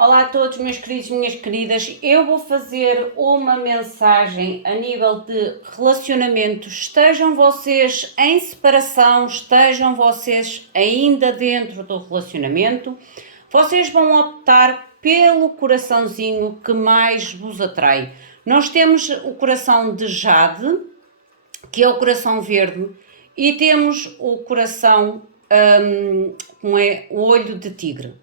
Olá a todos, meus queridos e minhas queridas. Eu vou fazer uma mensagem a nível de relacionamentos. Estejam vocês em separação, estejam vocês ainda dentro do relacionamento, vocês vão optar pelo coraçãozinho que mais vos atrai. Nós temos o coração de Jade, que é o coração verde, e temos o coração, como é, o olho de tigre.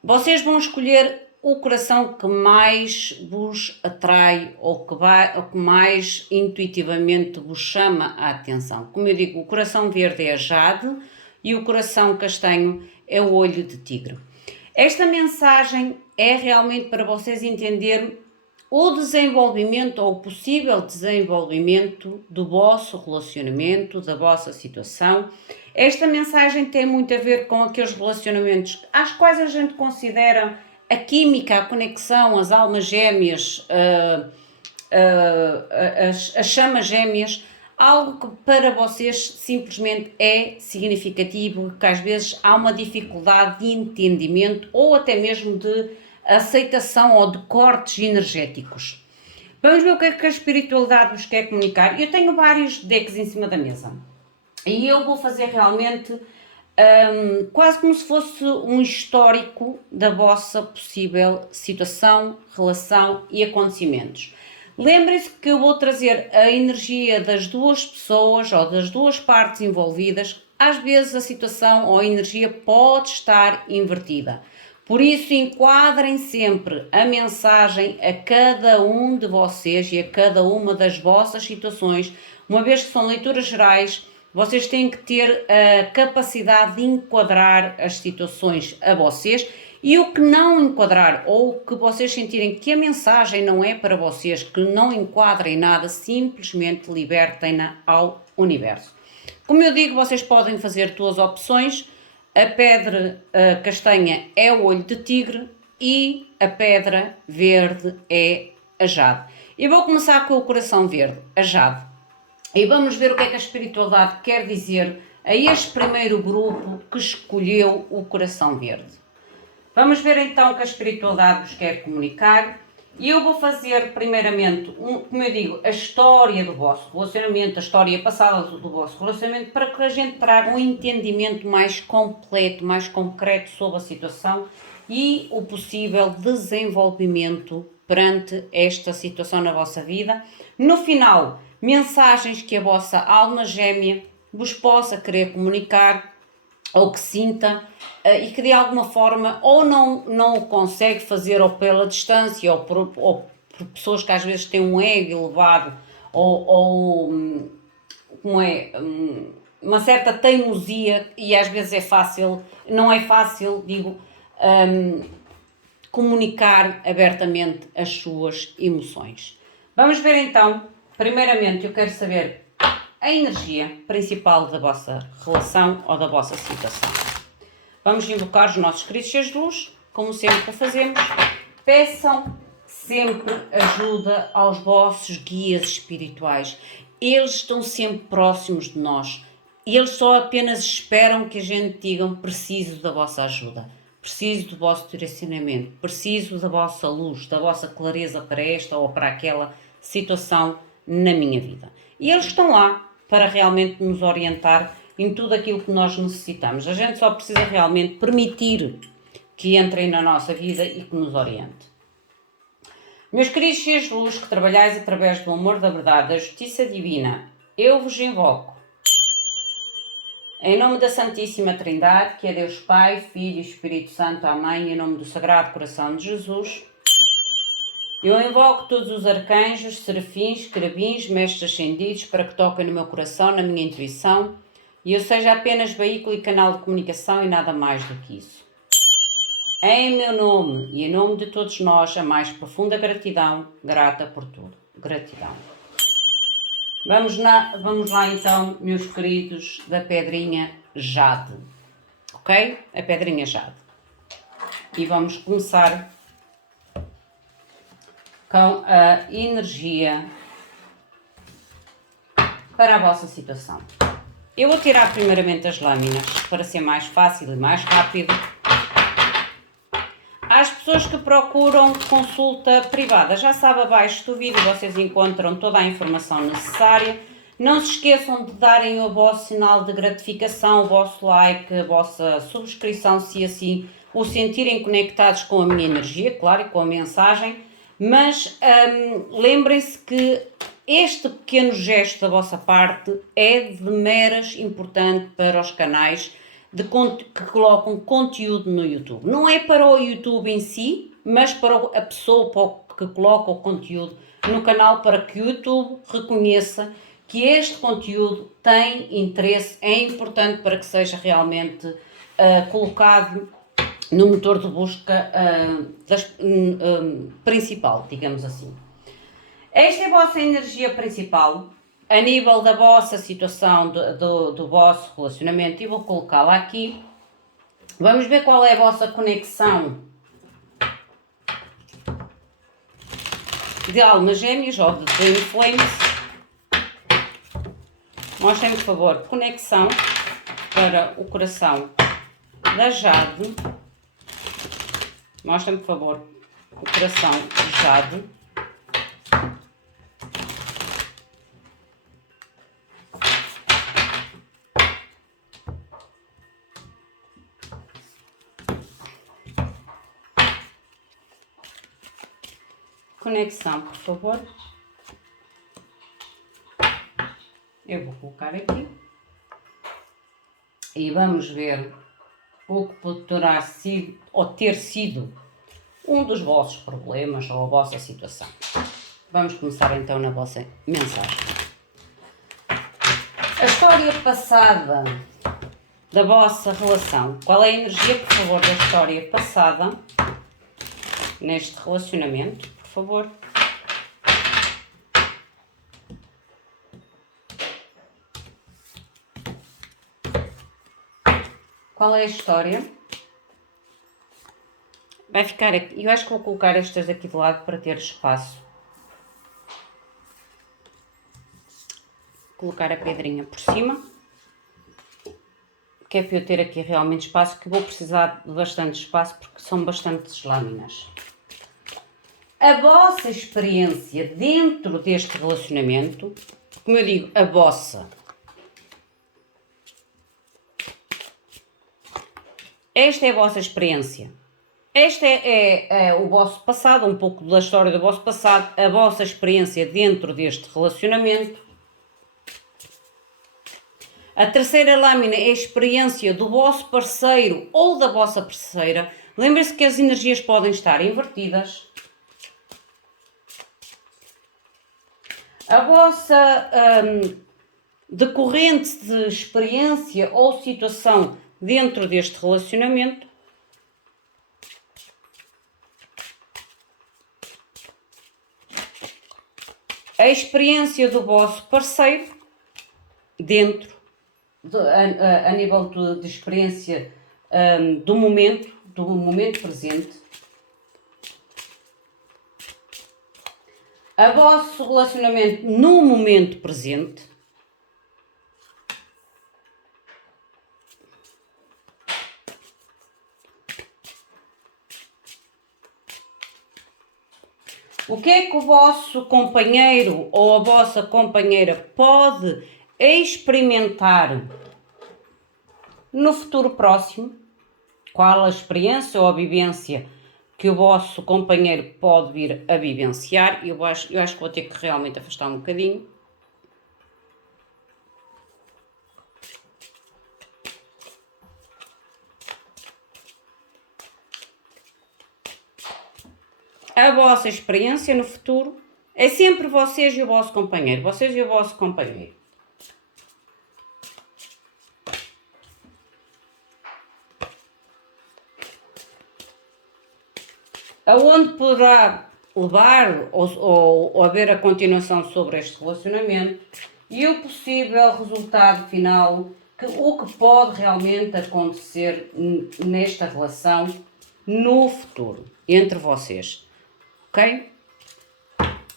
Vocês vão escolher o coração que mais vos atrai ou que mais intuitivamente vos chama a atenção. Como eu digo, o coração verde é a Jade e o coração castanho é o olho de tigre. Esta mensagem é realmente para vocês entenderem o desenvolvimento ou o possível desenvolvimento do vosso relacionamento, da vossa situação. Esta mensagem tem muito a ver com aqueles relacionamentos às quais a gente considera a química, a conexão, as almas gêmeas, as chamas gêmeas, algo que para vocês simplesmente é significativo, que às vezes há uma dificuldade de entendimento ou até mesmo de aceitação ou de cortes energéticos. Vamos ver o que é que a espiritualidade vos quer comunicar. Eu tenho vários decks em cima da mesa e eu vou fazer realmente quase como se fosse um histórico da vossa possível situação, relação e acontecimentos. Lembrem-se que eu vou trazer a energia das duas pessoas ou das duas partes envolvidas. Às vezes a situação ou a energia pode estar invertida. Por isso, enquadrem sempre a mensagem a cada um de vocês e a cada uma das vossas situações. Uma vez que são leituras gerais, vocês têm que ter a capacidade de enquadrar as situações a vocês, e o que não enquadrar ou que vocês sentirem que a mensagem não é para vocês, que não enquadrem nada, simplesmente libertem-na ao universo. Como eu digo, vocês podem fazer duas opções. A pedra castanha é o olho de tigre e a pedra verde é a Jade. E vou começar com o coração verde, a Jade. E vamos ver o que é que a espiritualidade quer dizer a este primeiro grupo que escolheu o coração verde. Vamos ver então o que a espiritualidade vos quer comunicar. E eu vou fazer primeiramente, como eu digo, a história do vosso relacionamento, a história passada do vosso relacionamento, para que a gente traga um entendimento mais completo, mais concreto sobre a situação e o possível desenvolvimento perante esta situação na vossa vida. No final, mensagens que a vossa alma gêmea vos possa querer comunicar, ou que sinta e que de alguma forma ou não o consegue fazer, ou pela distância, ou por pessoas que às vezes têm um ego elevado, ou como é, uma certa teimosia, e às vezes é fácil, não é fácil, digo, comunicar abertamente as suas emoções. Vamos ver então, primeiramente eu quero saber a energia principal da vossa relação ou da vossa situação. Vamos invocar os nossos queridos seres de luz, como sempre o fazemos. Peçam sempre ajuda aos vossos guias espirituais. Eles estão sempre próximos de nós. Eles só apenas esperam que a gente diga: preciso da vossa ajuda, preciso do vosso direcionamento, preciso da vossa luz, da vossa clareza para esta ou para aquela situação na minha vida. E eles estão lá para realmente nos orientar em tudo aquilo que nós necessitamos. A gente só precisa realmente permitir que entrem na nossa vida e que nos oriente. Meus queridos seres de luz que trabalhais através do amor da verdade, da justiça divina, eu vos invoco, em nome da Santíssima Trindade, que é Deus Pai, Filho e Espírito Santo, amém, em nome do Sagrado Coração de Jesus. Eu invoco todos os arcanjos, serafins, querubins, mestres ascendidos, para que toquem no meu coração, na minha intuição, e eu seja apenas veículo e canal de comunicação e nada mais do que isso. Em meu nome e em nome de todos nós, a mais profunda gratidão, grata por tudo. Gratidão. Vamos lá então, meus queridos, da pedrinha Jade. Ok? A pedrinha Jade. E vamos começar com a energia para a vossa situação. Eu vou tirar primeiramente as lâminas para ser mais fácil e mais rápido. Às pessoas que procuram consulta privada, já sabe, abaixo do vídeo vocês encontram toda a informação necessária. Não se esqueçam de darem o vosso sinal de gratificação, o vosso like, a vossa subscrição, se assim o sentirem conectados com a minha energia, claro, e com a mensagem. Mas lembrem-se que este pequeno gesto da vossa parte é de meras importante para os canais que colocam conteúdo no YouTube. Não é para o YouTube em si, mas para a pessoa que coloca o conteúdo no canal, para que o YouTube reconheça que este conteúdo tem interesse, é importante para que seja realmente colocado no motor de busca principal, digamos assim. Esta é a vossa energia principal, a nível da vossa situação, do vosso relacionamento, e vou colocá-la aqui. Vamos ver qual é a vossa conexão de almas gêmeas ou de Twin Flames. Mostrem-me, por favor, conexão para o coração da Jade. Mostrem-me, por favor, o coração de Jade. Conexão, por favor. Eu vou colocar aqui. E vamos ver o que poderá ser, ou ter sido um dos vossos problemas ou a vossa situação. Vamos começar então na vossa mensagem. A história passada da vossa relação. Qual é a energia, por favor, da história passada neste relacionamento? Por favor. Qual é a história? Vai ficar aqui. Eu acho que vou colocar estas aqui de lado para ter espaço. Colocar a pedrinha por cima. Que é para eu ter aqui realmente espaço, que vou precisar de bastante espaço porque são bastantes lâminas. A vossa experiência dentro deste relacionamento, como eu digo, a vossa. Esta é a vossa experiência. Este é o vosso passado, um pouco da história do vosso passado, a vossa experiência dentro deste relacionamento. A terceira lâmina é a experiência do vosso parceiro ou da vossa parceira. Lembre-se que as energias podem estar invertidas. A vossa decorrente de experiência ou situação dentro deste relacionamento. A experiência do vosso parceiro dentro, a nível de experiência do momento presente. O vosso relacionamento no momento presente. O que é que o vosso companheiro ou a vossa companheira pode experimentar no futuro próximo? Qual a experiência ou a vivência que o vosso companheiro pode vir a vivenciar? Eu acho que vou ter que realmente afastar um bocadinho. A vossa experiência no futuro é sempre vocês e o vosso companheiro. Vocês e o vosso companheiro. Aonde poderá levar ou haver a continuação sobre este relacionamento e o possível resultado final, o que pode realmente acontecer nesta relação no futuro, entre vocês. Ok?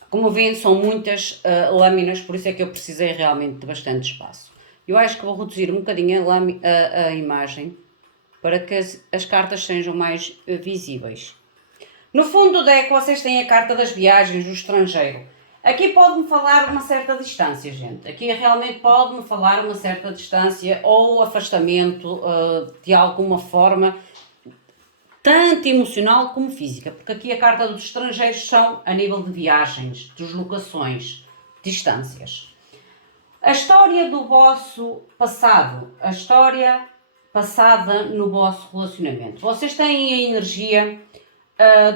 Como veem, são muitas lâminas, por isso é que eu precisei realmente de bastante espaço. Eu acho que vou reduzir um bocadinho a imagem para que as cartas sejam mais visíveis. No fundo do deck vocês têm a carta das viagens, do estrangeiro. Aqui pode-me falar uma certa distância, gente. Aqui realmente pode-me falar uma certa distância ou afastamento de alguma forma, tanto emocional como física. Porque aqui a carta dos estrangeiros são a nível de viagens, deslocações, distâncias. A história do vosso passado, a história passada no vosso relacionamento. Vocês têm a energia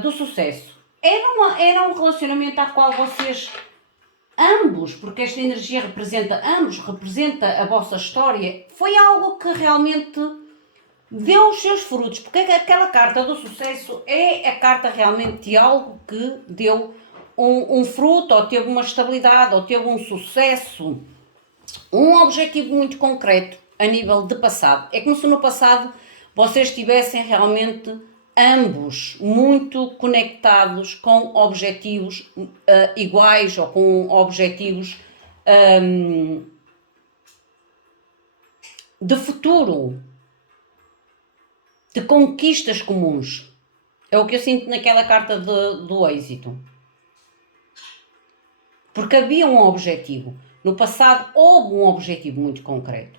do sucesso. Era um relacionamento ao qual vocês, ambos, porque esta energia representa ambos, representa a vossa história, foi algo que realmente deu os seus frutos, porque aquela carta do sucesso é a carta realmente de algo que deu um fruto, ou teve uma estabilidade, ou teve um sucesso, um objetivo muito concreto a nível de passado. É como se no passado vocês estivessem realmente ambos muito conectados com objetivos iguais ou com objetivos de futuro, de conquistas comuns. É o que eu sinto naquela carta do êxito. Porque havia um objetivo. No passado houve um objetivo muito concreto.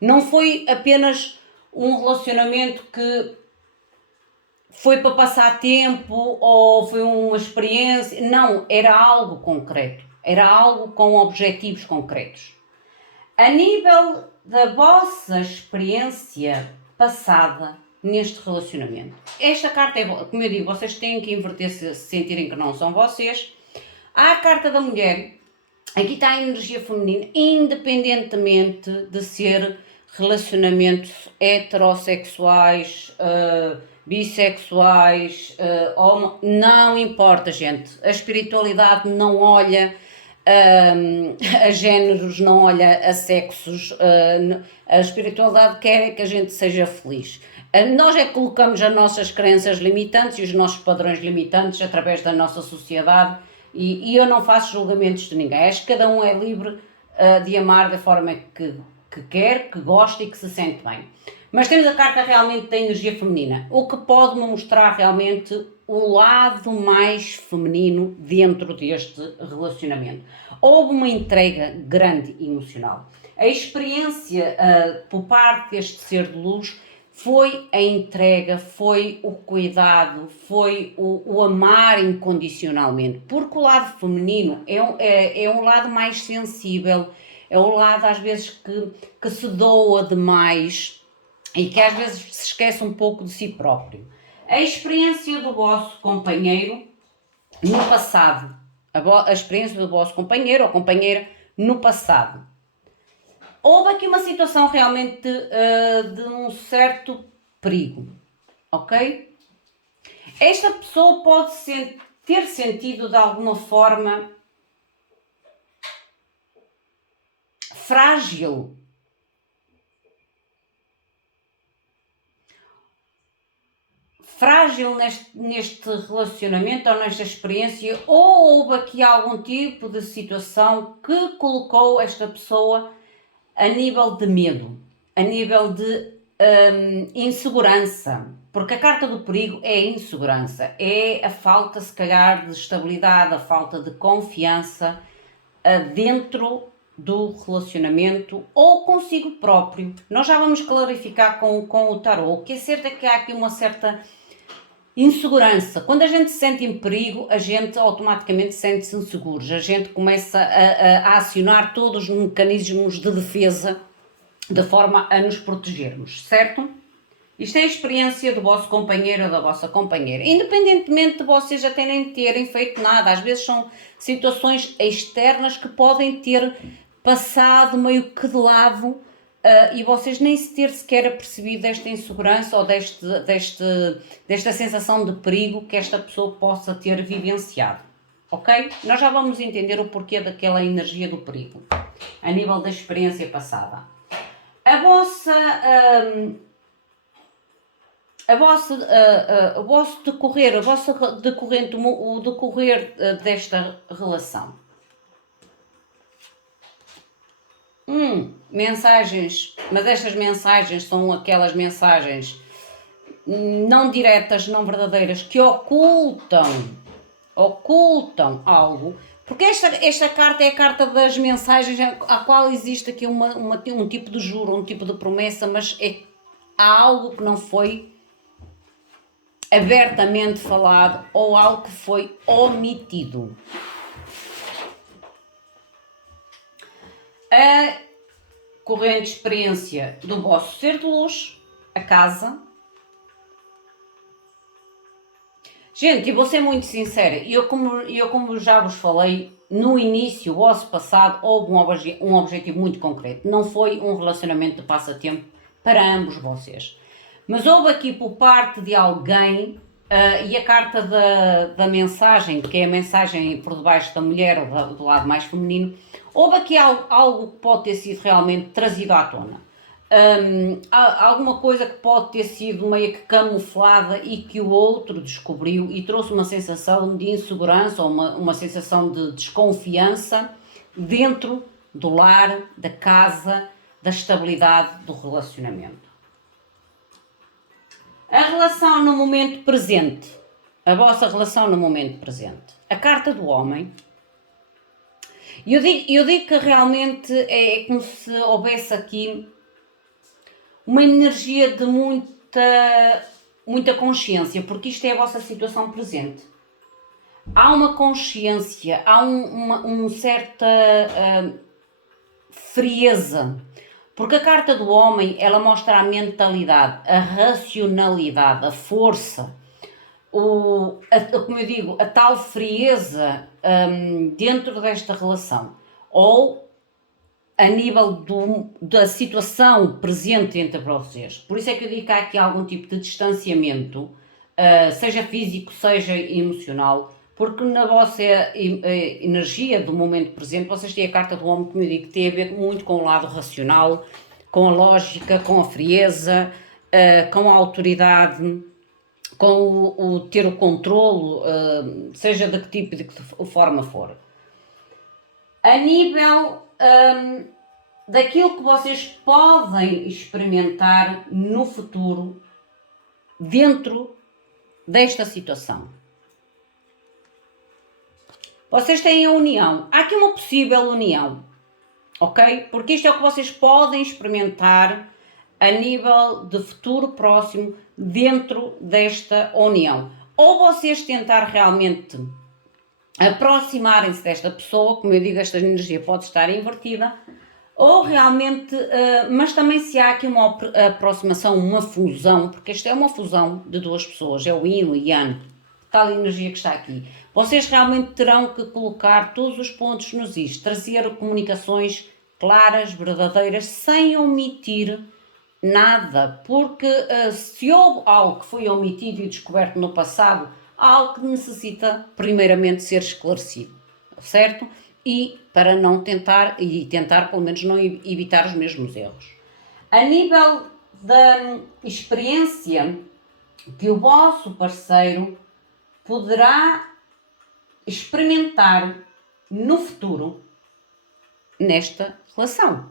Não foi apenas um relacionamento que foi para passar tempo ou foi uma experiência. Não, era algo concreto. Era algo com objetivos concretos. A nível da vossa experiência passada neste relacionamento. Esta carta é, como eu digo, vocês têm que inverter se sentirem que não são vocês. Há a carta da mulher. Aqui está a energia feminina, independentemente de ser relacionamentos heterossexuais, bissexuais, não importa, gente. A espiritualidade não olha a géneros, não olha a sexos. A espiritualidade quer que a gente seja feliz. Nós é que colocamos as nossas crenças limitantes e os nossos padrões limitantes através da nossa sociedade. E eu não faço julgamentos de ninguém. Acho que cada um é livre de amar da forma que quer, que gosta e que se sente bem. Mas temos a carta realmente da energia feminina, o que pode-me mostrar realmente o lado mais feminino dentro deste relacionamento. Houve uma entrega grande emocional. A experiência por parte deste ser de luz foi a entrega, foi o cuidado, foi o amar incondicionalmente, porque o lado feminino é um lado mais sensível, é um lado às vezes que se doa demais e que às vezes se esquece um pouco de si próprio. A experiência do vosso companheiro no passado, a experiência do vosso companheiro ou companheira no passado. Houve aqui uma situação realmente de um certo perigo, ok? Esta pessoa pode ter sentido de alguma forma frágil. Frágil neste relacionamento ou nesta experiência, ou houve aqui algum tipo de situação que colocou esta pessoa a nível de medo, a nível de insegurança, porque a carta do perigo é a insegurança, é a falta, se calhar, de estabilidade, a falta de confiança dentro do relacionamento ou consigo próprio. Nós já vamos clarificar com o tarot. O que é certo é que há aqui uma certa insegurança. Quando a gente se sente em perigo, a gente automaticamente sente-se inseguro. A gente começa a acionar todos os mecanismos de defesa de forma a nos protegermos, certo? Isto é a experiência do vosso companheiro ou da vossa companheira. Independentemente de vocês até nem terem feito nada, às vezes são situações externas que podem ter passado meio que de lado e vocês nem se ter sequer apercebido desta insegurança ou desta sensação de perigo que esta pessoa possa ter vivenciado. Ok? Nós já vamos entender o porquê daquela energia do perigo, a nível da experiência passada. O vosso decorrer desta relação. Mensagens, mas estas mensagens são aquelas mensagens não diretas, não verdadeiras, que ocultam algo, porque esta carta é a carta das mensagens, a qual existe aqui um tipo de juro, um tipo de promessa, mas há algo que não foi abertamente falado ou algo que foi omitido. A corrente experiência do vosso ser de luz, a casa. Gente, e vou ser muito sincera, eu como já vos falei, no início, o vosso passado, houve um objetivo muito concreto. Não foi um relacionamento de passatempo para ambos vocês. Mas houve aqui por parte de alguém, e a carta da mensagem, que é a mensagem por debaixo da mulher, do lado mais feminino, houve aqui algo que pode ter sido realmente trazido à tona. Alguma coisa que pode ter sido meio que camuflada e que o outro descobriu e trouxe uma sensação de insegurança ou uma sensação de desconfiança dentro do lar, da casa, da estabilidade do relacionamento. A relação no momento presente, a vossa relação no momento presente. A carta do homem. Eu digo que realmente é como se houvesse aqui uma energia de muita consciência, porque isto é a vossa situação presente. Há uma consciência, há uma certa frieza, porque a carta do homem, ela mostra a mentalidade, a racionalidade, a força, como eu digo, a tal frieza dentro desta relação, ou a nível da situação presente entre vocês. Por isso é que eu digo que há aqui algum tipo de distanciamento, seja físico, seja emocional, porque na vossa energia do momento presente, vocês têm a carta do homem, como eu digo, que tem a ver muito com o lado racional, com a lógica, com a frieza, com a autoridade, com o ter o controlo, seja de que tipo, de que forma for. A nível daquilo que vocês podem experimentar no futuro dentro desta situação. Vocês têm a união. Há aqui uma possível união, ok? Porque isto é o que vocês podem experimentar a nível de futuro próximo dentro desta união. Ou vocês tentar realmente aproximarem-se desta pessoa, como eu digo, esta energia pode estar invertida, ou realmente, mas também se há aqui uma aproximação, uma fusão, porque esta é uma fusão de duas pessoas, é o yin e o yang, tal energia que está aqui. Vocês realmente terão que colocar todos os pontos nos is, trazer comunicações claras, verdadeiras, sem omitir nada, porque se houve algo que foi omitido e descoberto no passado, há algo que necessita primeiramente ser esclarecido, certo? E para não tentar pelo menos não evitar os mesmos erros. A nível da experiência que o vosso parceiro poderá experimentar no futuro nesta relação.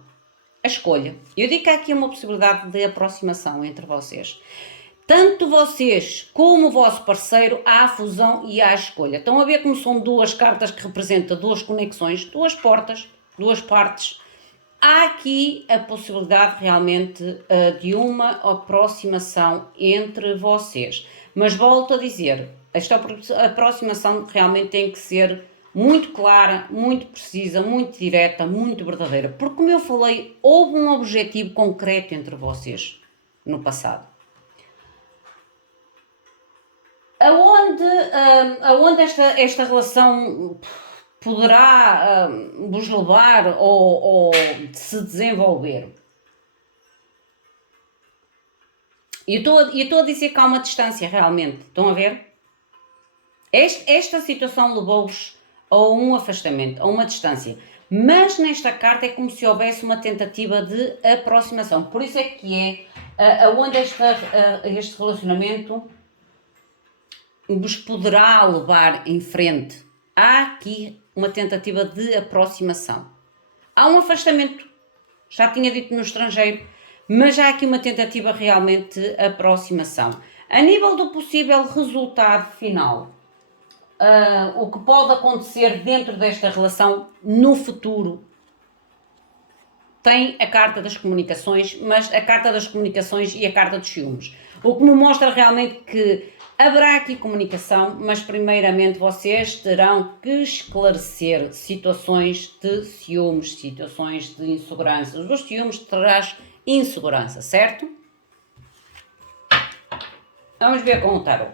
A escolha. Eu digo que há aqui uma possibilidade de aproximação entre vocês. Tanto vocês como o vosso parceiro, há a fusão e há a escolha. Estão a ver como são duas cartas que representam duas conexões, duas portas, duas partes. Há aqui a possibilidade realmente de uma aproximação entre vocês. Mas volto a dizer, esta aproximação realmente tem que ser muito clara, muito precisa, muito direta, muito verdadeira. Porque, como eu falei, houve um objetivo concreto entre vocês no passado. Aonde esta relação poderá vos levar ou se desenvolver? E estou a dizer que há uma distância realmente, estão a ver? Esta situação levou-vos a um afastamento, a uma distância. Mas nesta carta é como se houvesse uma tentativa de aproximação. Por isso é que é aonde este relacionamento vos poderá levar em frente. Há aqui uma tentativa de aproximação. Há um afastamento, já tinha dito no estrangeiro, mas há aqui uma tentativa realmente de aproximação. A nível do possível resultado final, o que pode acontecer dentro desta relação no futuro, tem a carta das comunicações, mas a carta das comunicações e a carta dos ciúmes. O que me mostra realmente que haverá aqui comunicação, mas primeiramente vocês terão que esclarecer situações de ciúmes, situações de insegurança. Os ciúmes traz insegurança, certo? Vamos ver com o tarot.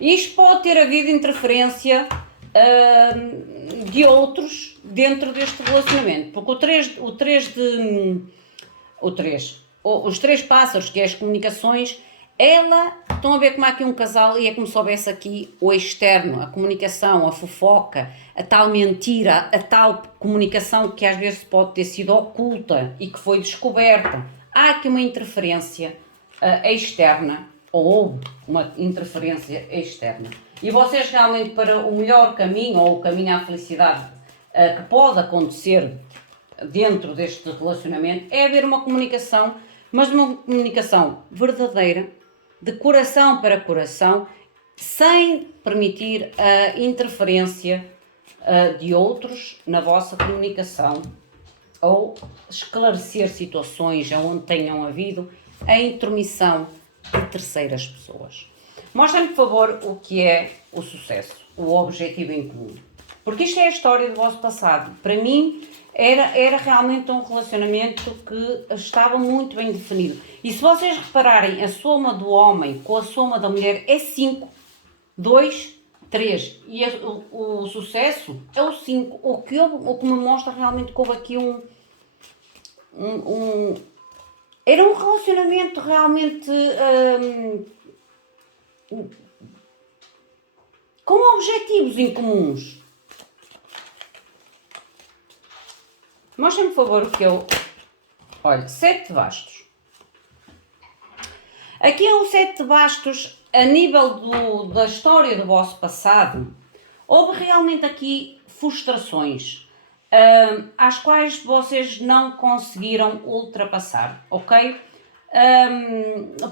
Isto pode ter havido interferência de outros dentro deste relacionamento, porque os três pássaros, que é as comunicações, estão a ver como há aqui um casal e é como se houvesse aqui o externo, a comunicação, a fofoca, a tal mentira, a tal comunicação que às vezes pode ter sido oculta e que foi descoberta. Há aqui uma interferência externa, ou houve uma interferência externa. E vocês realmente, para o melhor caminho, ou o caminho à felicidade que pode acontecer dentro deste relacionamento, é haver uma comunicação, mas uma comunicação verdadeira, de coração para coração, sem permitir a interferência de outros na vossa comunicação, ou esclarecer situações onde tenham havido a intromissão de terceiras pessoas. Mostrem-me, por favor, o que é o sucesso, o objetivo em comum. Porque isto é a história do vosso passado. Para mim, era realmente um relacionamento que estava muito bem definido. E se vocês repararem, a soma do homem com a soma da mulher é 5, 2, 3. E o sucesso é o 5. O que me mostra realmente que houve aqui era um relacionamento realmente com objetivos incomuns. Mostrem-me, por favor, o que eu... Olha, 7 de bastos. Aqui é o 7 de bastos, a nível da história do vosso passado, houve realmente aqui frustrações, às quais vocês não conseguiram ultrapassar, ok?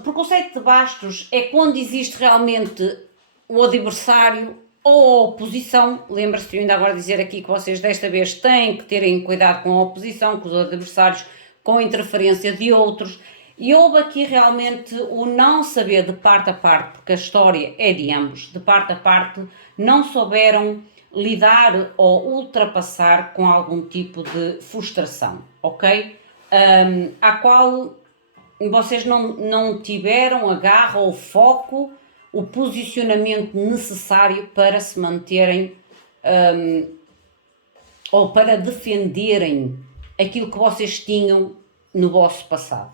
Porque o 7 de bastos é quando existe realmente o adversário ou a oposição. Lembra-se, eu ainda agora dizer aqui que vocês desta vez têm que terem cuidado com a oposição, com os adversários, com a interferência de outros. E houve aqui realmente o não saber de parte a parte, porque a história é de ambos, de parte a parte, não souberam lidar ou ultrapassar com algum tipo de frustração, ok? À qual vocês não tiveram a garra ou o foco, o posicionamento necessário para se manterem ou para defenderem aquilo que vocês tinham no vosso passado.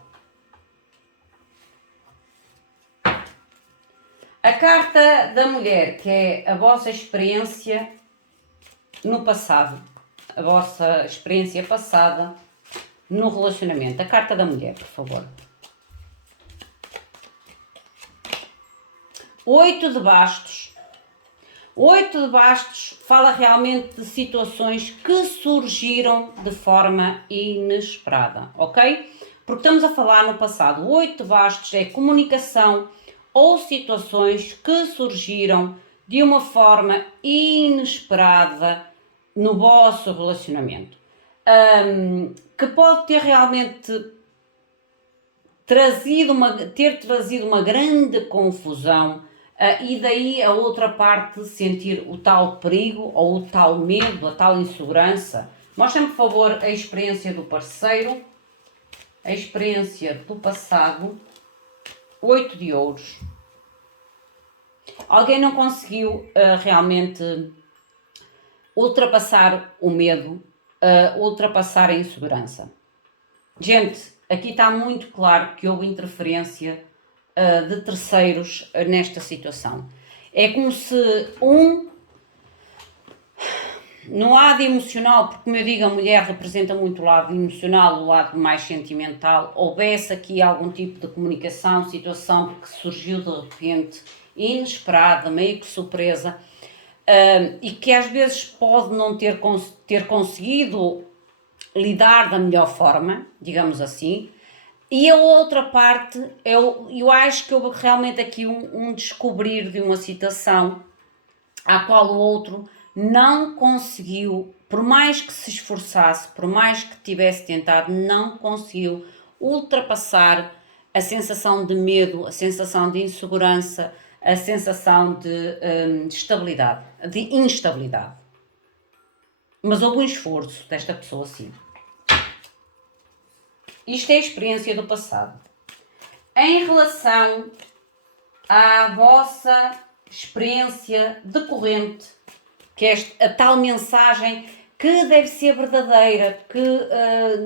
A carta da mulher, que é a vossa experiência no passado, a vossa experiência passada no relacionamento. A carta da mulher, por favor. 8 de bastos. 8 de bastos fala realmente de situações que surgiram de forma inesperada, ok? Porque estamos a falar no passado. 8 de bastos é comunicação ou situações que surgiram de uma forma inesperada no vosso relacionamento. Que pode ter realmente trazido uma grande confusão, e daí a outra parte sentir o tal perigo ou o tal medo, a tal insegurança. Mostrem-me, por favor, a experiência do parceiro, a experiência do passado. 8 de ouros. Alguém não conseguiu realmente ultrapassar o medo, ultrapassar a insegurança. Gente, aqui está muito claro que houve interferência de terceiros nesta situação. É como se no lado emocional, porque como eu digo, a mulher representa muito o lado emocional, o lado mais sentimental, houvesse aqui algum tipo de comunicação, situação que surgiu de repente, inesperada, meio que surpresa, e que às vezes pode não ter conseguido lidar da melhor forma, digamos assim. E a outra parte, eu acho que houve realmente aqui um descobrir de uma situação à qual o outro não conseguiu, por mais que se esforçasse, por mais que tivesse tentado, não conseguiu ultrapassar a sensação de medo, a sensação de insegurança, a sensação de estabilidade, de instabilidade. Mas houve um esforço desta pessoa, sim. Isto é a experiência do passado. Em relação à vossa experiência decorrente, que é a tal mensagem que deve ser verdadeira, que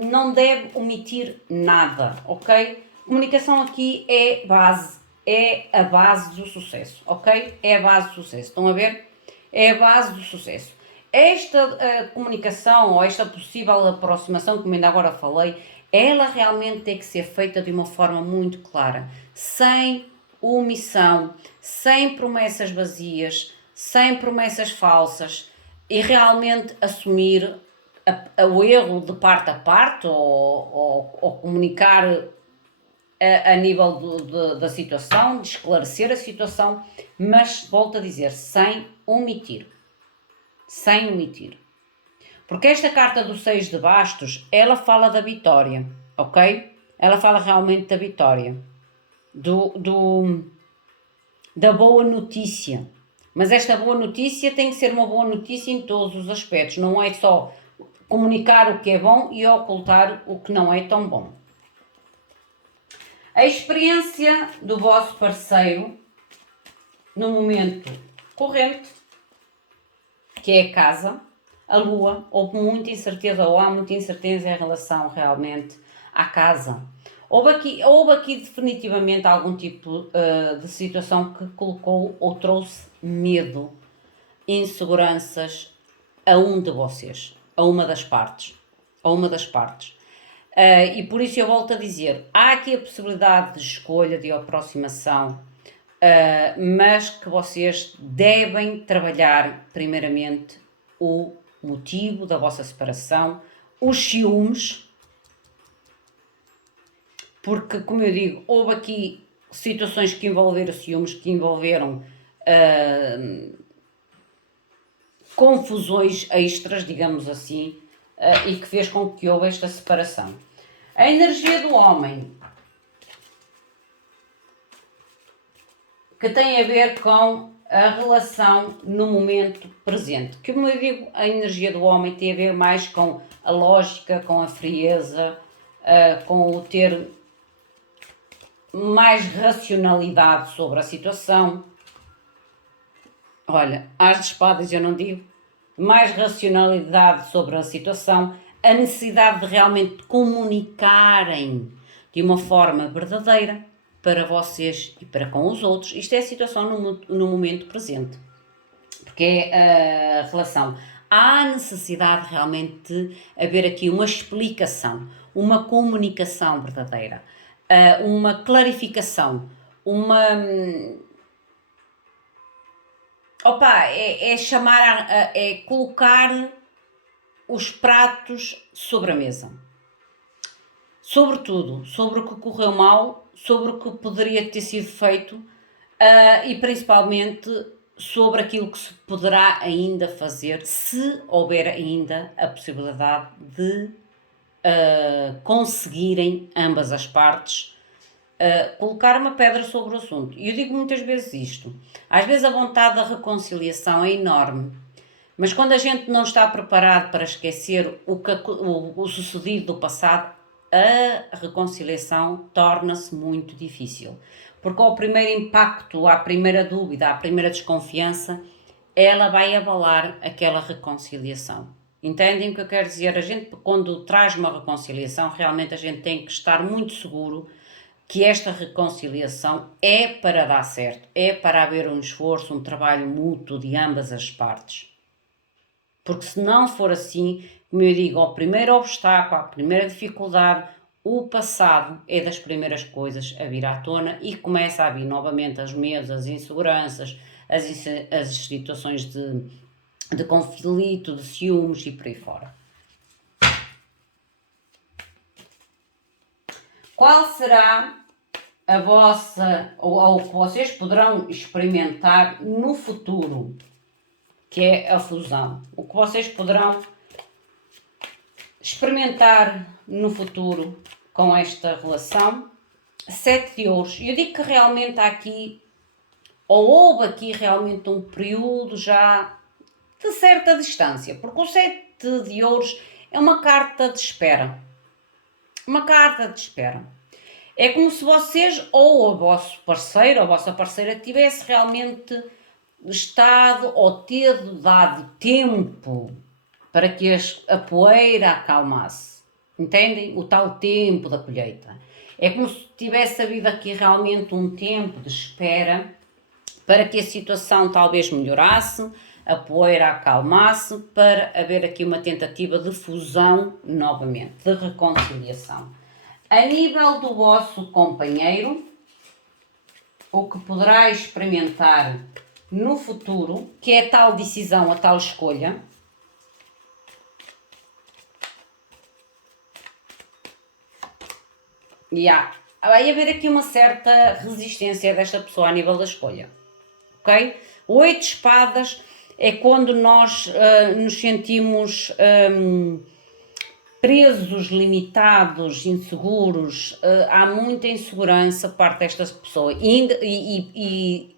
não deve omitir nada, ok? Comunicação aqui é base, é a base do sucesso, ok? É a base do sucesso, estão a ver? É a base do sucesso. Esta comunicação ou esta possível aproximação, como ainda agora falei, ela realmente tem que ser feita de uma forma muito clara, sem omissão, sem promessas vazias, sem promessas falsas e realmente assumir o erro de parte a parte ou comunicar a nível da situação, de esclarecer a situação, mas volto a dizer, sem omitir. Sem omitir. Porque esta carta do 6 de bastos, ela fala da vitória, ok? Ela fala realmente da vitória, da boa notícia. Mas esta boa notícia tem que ser uma boa notícia em todos os aspectos, não é só comunicar o que é bom e ocultar o que não é tão bom. A experiência do vosso parceiro no momento corrente, que é a casa, a lua, houve muita incerteza ou há muita incerteza em relação realmente à casa. Houve aqui definitivamente algum tipo de situação que colocou ou trouxe medo, inseguranças a um de vocês, a uma das partes. A uma das partes. E por isso eu volto a dizer, há aqui a possibilidade de escolha, de aproximação, mas que vocês devem trabalhar primeiramente o motivo da vossa separação, os ciúmes, porque, como eu digo, houve aqui situações que envolveram ciúmes, que envolveram confusões extras, digamos assim, e que fez com que houve esta separação. A energia do homem, que tem a ver com a relação no momento presente. Como eu digo, a energia do homem tem a ver mais com a lógica, com a frieza, com o ter mais racionalidade sobre a situação. Olha, as de espadas eu não digo. Mais racionalidade sobre a situação, a necessidade de realmente comunicarem de uma forma verdadeira para vocês e para com os outros. Isto é a situação no momento presente, porque é a relação. Há necessidade realmente de haver aqui uma explicação, uma comunicação verdadeira, uma clarificação, é colocar os pratos sobre a mesa. Sobretudo, sobre o que correu mal, sobre o que poderia ter sido feito e principalmente sobre aquilo que se poderá ainda fazer, se houver ainda a possibilidade de conseguirem ambas as partes colocar uma pedra sobre o assunto. E eu digo muitas vezes isto. Às vezes a vontade da reconciliação é enorme, mas quando a gente não está preparado para esquecer o sucedido do passado, a reconciliação torna-se muito difícil. Porque ao primeiro impacto, à primeira dúvida, à primeira desconfiança, ela vai abalar aquela reconciliação. Entendem o que eu quero dizer? A gente, quando traz uma reconciliação, realmente a gente tem que estar muito seguro que esta reconciliação é para dar certo, é para haver um esforço, um trabalho mútuo de ambas as partes. Porque se não for assim, como eu digo, ao primeiro obstáculo, à primeira dificuldade, o passado é das primeiras coisas a vir à tona e começa a vir novamente os medos, as inseguranças, as situações de conflito, de ciúmes e por aí fora. Qual será a vossa, ou o que vocês poderão experimentar no futuro, que é a fusão? O que vocês poderão experimentar no futuro com esta relação? 7 de ouros. Eu digo que realmente há aqui, ou houve aqui realmente um período já de certa distância, porque o 7 de ouros é uma carta de espera. Uma carta de espera. É como se vocês, ou o vosso parceiro, ou a vossa parceira, tivesse realmente estado ou ter dado tempo para que a poeira acalmasse. Entendem? O tal tempo da colheita. É como se tivesse havido aqui realmente um tempo de espera para que a situação talvez melhorasse, a poeira acalmasse, para haver aqui uma tentativa de fusão novamente, de reconciliação. A nível do vosso companheiro, o que poderá experimentar no futuro, que é a tal decisão, a tal escolha, vai haver aqui uma certa resistência desta pessoa a nível da escolha, ok? O 8 de espadas é quando nós nos sentimos presos, limitados, inseguros, há muita insegurança por parte desta pessoa. E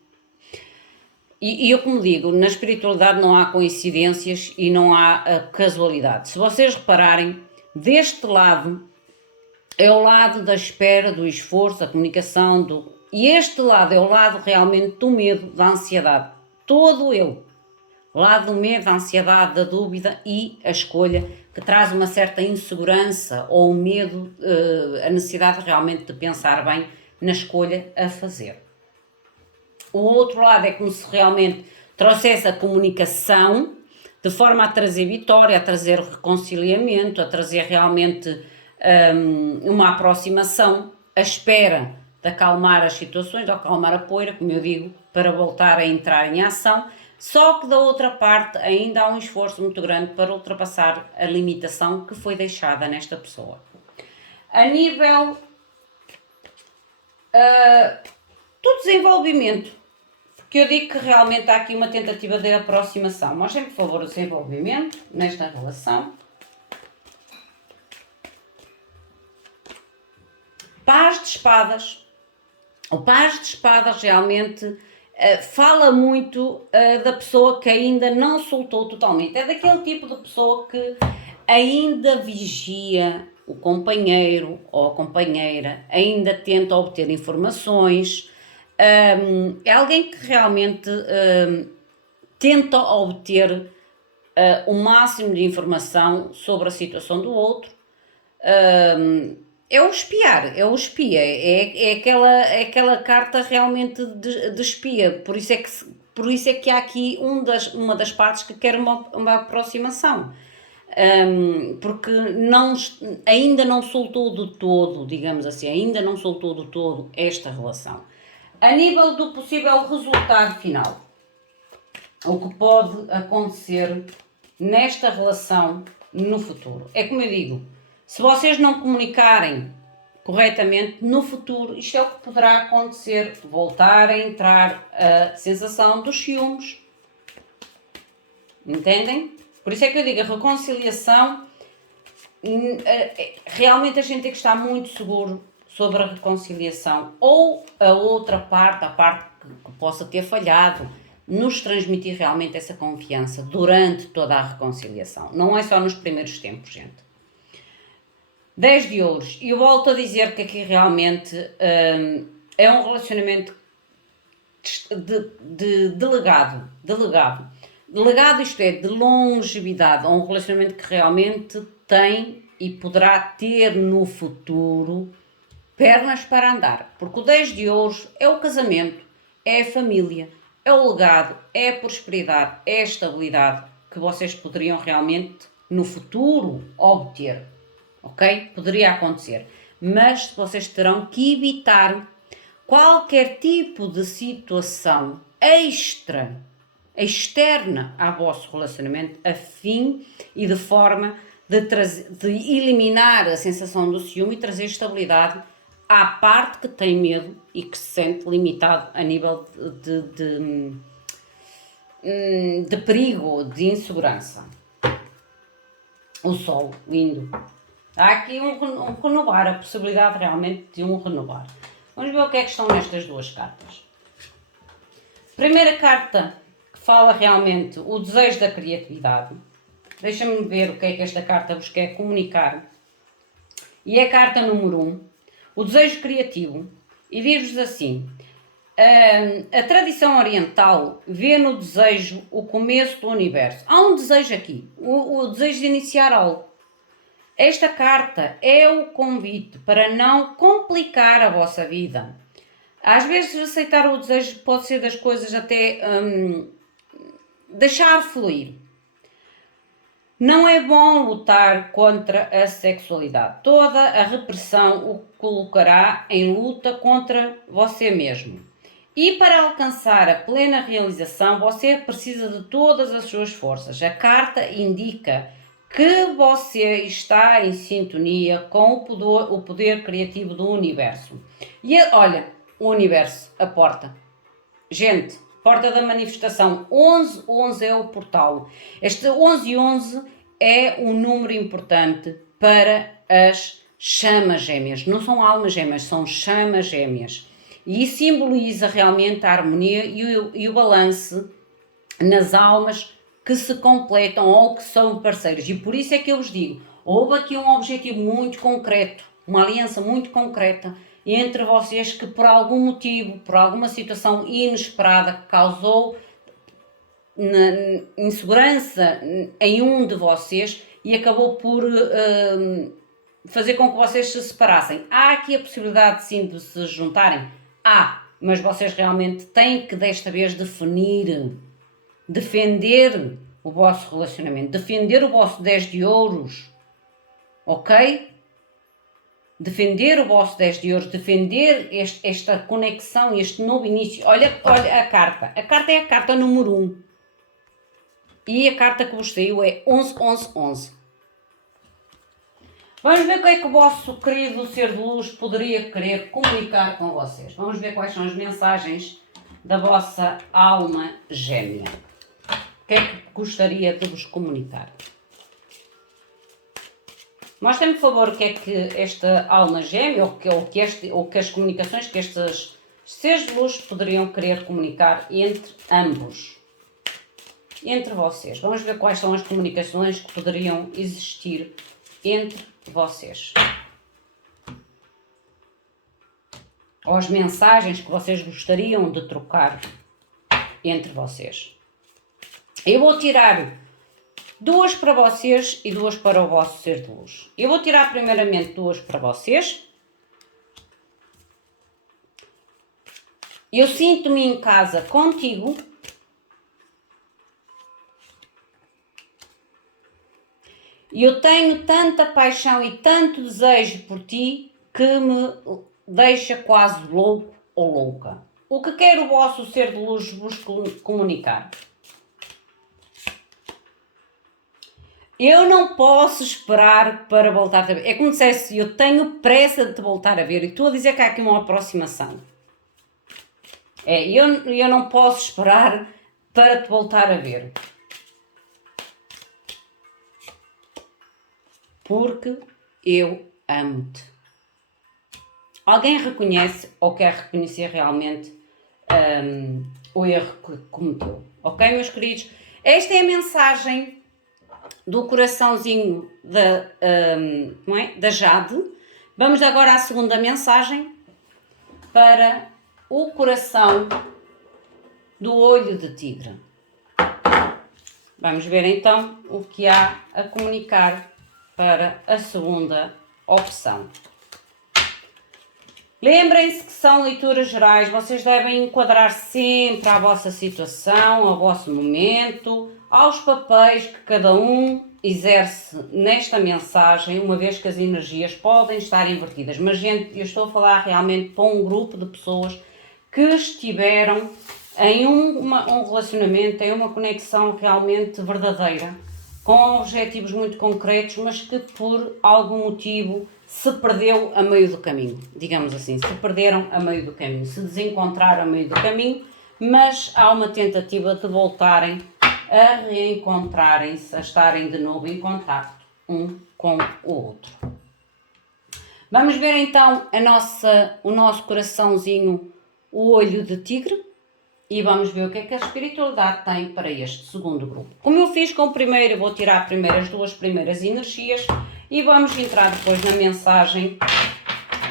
eu, como digo, na espiritualidade não há coincidências e não há casualidade. Se vocês repararem, deste lado é o lado da espera, do esforço, da comunicação, e este lado é o lado realmente do medo, da ansiedade. Todo eu. O lado do medo, da ansiedade, da dúvida e a escolha, que traz uma certa insegurança ou o medo, a necessidade realmente de pensar bem na escolha a fazer. O outro lado é como se realmente trouxesse a comunicação de forma a trazer vitória, a trazer reconciliamento, a trazer realmente uma aproximação, a espera de acalmar as situações, de acalmar a poeira, como eu digo, para voltar a entrar em ação. Só que da outra parte ainda há um esforço muito grande para ultrapassar a limitação que foi deixada nesta pessoa. A nível do desenvolvimento, porque eu digo que realmente há aqui uma tentativa de aproximação. Mostrem-me, por favor, o desenvolvimento nesta relação. Paz de espadas. O Paz de espadas realmente fala muito da pessoa que ainda não soltou totalmente. É daquele tipo de pessoa que ainda vigia o companheiro ou a companheira, ainda tenta obter informações. É alguém que realmente tenta obter o máximo de informação sobre a situação do outro. É o espiar, é o espia, é aquela carta realmente de espia, por isso é que há aqui uma das partes que quer uma aproximação, porque ainda não soltou do todo, digamos assim, ainda não soltou do todo esta relação. A nível do possível resultado final, o que pode acontecer nesta relação no futuro, é como eu digo, se vocês não comunicarem corretamente, no futuro isto é o que poderá acontecer, voltar a entrar a sensação dos ciúmes. Entendem? Por isso é que eu digo, a reconciliação, realmente a gente tem que estar muito seguro sobre a reconciliação. Ou a outra parte, a parte que possa ter falhado, nos transmitir realmente essa confiança durante toda a reconciliação. Não é só nos primeiros tempos, gente. 10 de ouros. E eu volto a dizer que aqui realmente é um relacionamento de delegado. Delegado, isto é, de longevidade. É um relacionamento que realmente tem e poderá ter no futuro pernas para andar. Porque o 10 de ouros é o casamento, é a família, é o legado, é a prosperidade, é a estabilidade que vocês poderiam realmente no futuro obter. Ok? Poderia acontecer. Mas vocês terão que evitar qualquer tipo de situação externa ao vosso relacionamento, a fim e de forma de eliminar a sensação do ciúme e trazer estabilidade há parte que tem medo e que se sente limitado a nível de perigo, de insegurança. O Sol, lindo. Há aqui um renovar, a possibilidade realmente de um renovar. Vamos ver o que é que estão nestas duas cartas. Primeira carta que fala realmente o desejo da criatividade. Deixa-me ver o que é que esta carta vos quer comunicar. E é a carta número 1, o desejo criativo. E diz-vos assim: a tradição oriental vê no desejo o começo do universo. Há um desejo aqui, o desejo de iniciar algo. Esta carta é o convite para não complicar a vossa vida. Às vezes aceitar o desejo pode ser das coisas até deixar fluir. Não é bom lutar contra a sexualidade. Toda a repressão o colocará em luta contra você mesmo. E para alcançar a plena realização, você precisa de todas as suas forças. A carta indica que você está em sintonia com o poder criativo do universo. E olha, o universo, a porta. Gente, porta da manifestação, 1111 é o portal. Este 1111 é um número importante para as chamas gêmeas. Não são almas gêmeas, são chamas gêmeas. E simboliza realmente a harmonia e o balanço nas almas que se completam ou que são parceiros. E por isso é que eu vos digo, houve aqui um objetivo muito concreto, uma aliança muito concreta entre vocês que por algum motivo, por alguma situação inesperada que causou insegurança em um de vocês e acabou por fazer com que vocês se separassem. Há aqui a possibilidade sim de se juntarem? Há, mas vocês realmente têm que desta vez defender o vosso relacionamento, defender o vosso 10 de ouros, ok? Defender o vosso 10 de ouros, defender esta conexão, este novo início. Olha a carta é a carta número 1 e a carta que vos saiu é 111111. Vamos ver o que é que o vosso querido ser de luz poderia querer comunicar com vocês. Vamos ver quais são as mensagens da vossa alma gêmea. O que é que gostaria de vos comunicar? Mostrem-me, por favor, o que é que esta alma gêmea ou que as comunicações que estes seres de luz poderiam querer comunicar entre ambos. Entre vocês. Vamos ver quais são as comunicações que poderiam existir entre vocês. Ou as mensagens que vocês gostariam de trocar entre vocês. Eu vou tirar 2 para vocês e 2 para o vosso ser de luz. Eu vou tirar primeiramente 2 para vocês. Eu sinto-me em casa contigo. E eu tenho tanta paixão e tanto desejo por ti que me deixa quase louco ou louca. O que quer o vosso ser de luz vos comunicar? Eu não posso esperar para voltar a ver. É como se dissesse, eu tenho pressa de te voltar a ver. E estou a dizer que há aqui uma aproximação. Eu não posso esperar para te voltar a ver. Porque eu amo-te. Alguém reconhece ou quer reconhecer realmente o erro que cometeu. Ok, meus queridos? Esta é a mensagem do coraçãozinho da Jade. Vamos agora à segunda mensagem para o coração do olho de tigre. Vamos ver então o que há a comunicar para a segunda opção. Lembrem-se que são leituras gerais, vocês devem enquadrar sempre à vossa situação, ao vosso momento, aos papéis que cada um exerce nesta mensagem, uma vez que as energias podem estar invertidas. Mas, gente, eu estou a falar realmente para um grupo de pessoas que estiveram em um relacionamento, em uma conexão realmente verdadeira com objetivos muito concretos, mas que por algum motivo se perdeu a meio do caminho, digamos assim, se perderam a meio do caminho, se desencontraram a meio do caminho, mas há uma tentativa de voltarem a reencontrarem-se, a estarem de novo em contacto um com o outro. Vamos ver então o nosso coraçãozinho, o olho de tigre, e vamos ver o que é que a espiritualidade tem para este segundo grupo. Como eu fiz com o primeiro, eu vou tirar primeiro as duas primeiras energias e vamos entrar depois na mensagem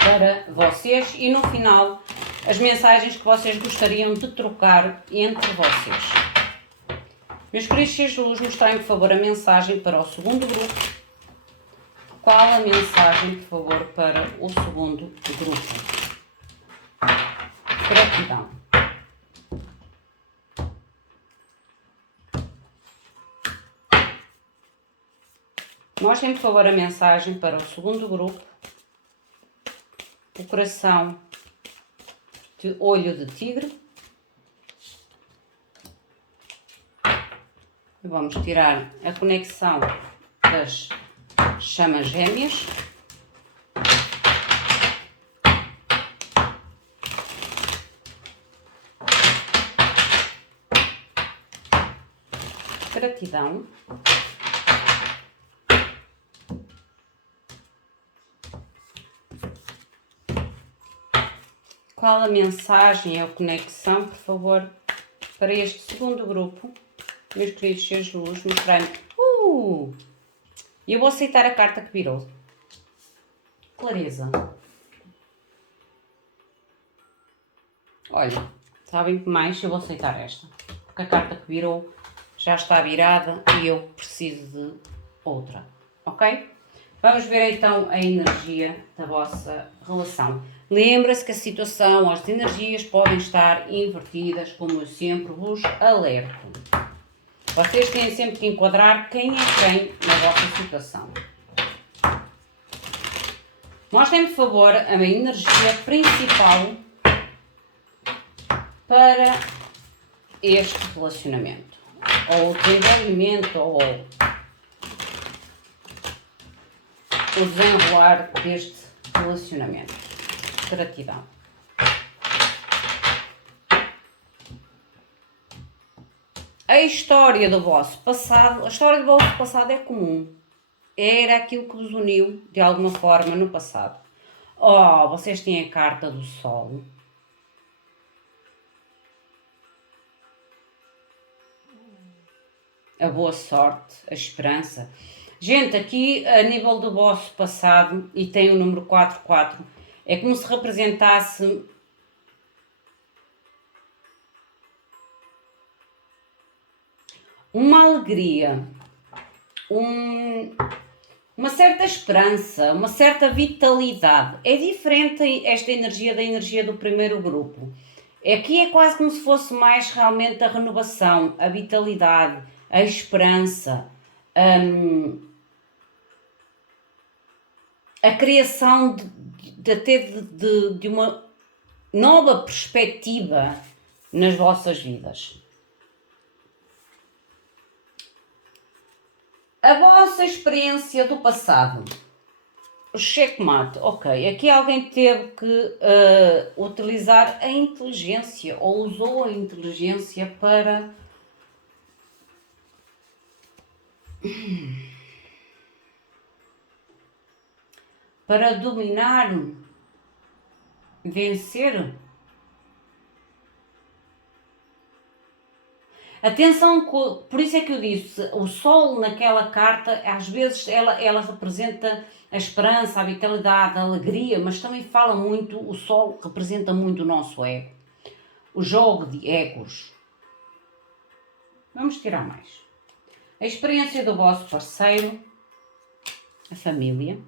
para vocês e no final as mensagens que vocês gostariam de trocar entre vocês. Meus queridos seres de luz, mostrem por favor a mensagem para o segundo grupo. Qual a mensagem, por favor, para o segundo grupo? Gratidão. Mostrem, por favor, a mensagem para o segundo grupo. O coração de olho de tigre. E vamos tirar a conexão das chamas gêmeas. Gratidão. Qual a mensagem, a conexão, por favor, para este segundo grupo? Meus queridos seres de luz, mostrarem. Eu vou aceitar a carta que virou. Clareza. Olha, sabem que mais? Eu vou aceitar esta. Porque a carta que virou já está virada e eu preciso de outra. Ok? Vamos ver então a energia da vossa relação. Lembra-se que a situação, as energias podem estar invertidas, como eu sempre vos alerto. Vocês têm sempre que enquadrar quem é quem na vossa situação. Mostrem, por favor, a energia principal para este relacionamento. Ou o desenvolvimento, ou o desenrolar deste relacionamento. Gratidão. A história do vosso passado, a história do vosso passado é comum. Era aquilo que vos uniu de alguma forma no passado. Oh, vocês têm a carta do Sol. A boa sorte, a esperança. Gente, aqui a nível do vosso passado, e tem o número 44, é como se representasse uma alegria, uma certa esperança, uma certa vitalidade. É diferente esta energia da energia do primeiro grupo. Aqui é quase como se fosse mais realmente a renovação, a vitalidade, a esperança, a criação de uma nova perspectiva nas vossas vidas. A vossa experiência do passado. Checkmate, ok. Aqui alguém teve que utilizar a inteligência ou usou a inteligência para dominar, vencer. Atenção, por isso é que eu disse, o Sol naquela carta, às vezes ela representa a esperança, a vitalidade, a alegria, mas também fala muito, o Sol representa muito o nosso ego. O jogo de egos. Vamos tirar mais. A experiência do vosso parceiro, a família.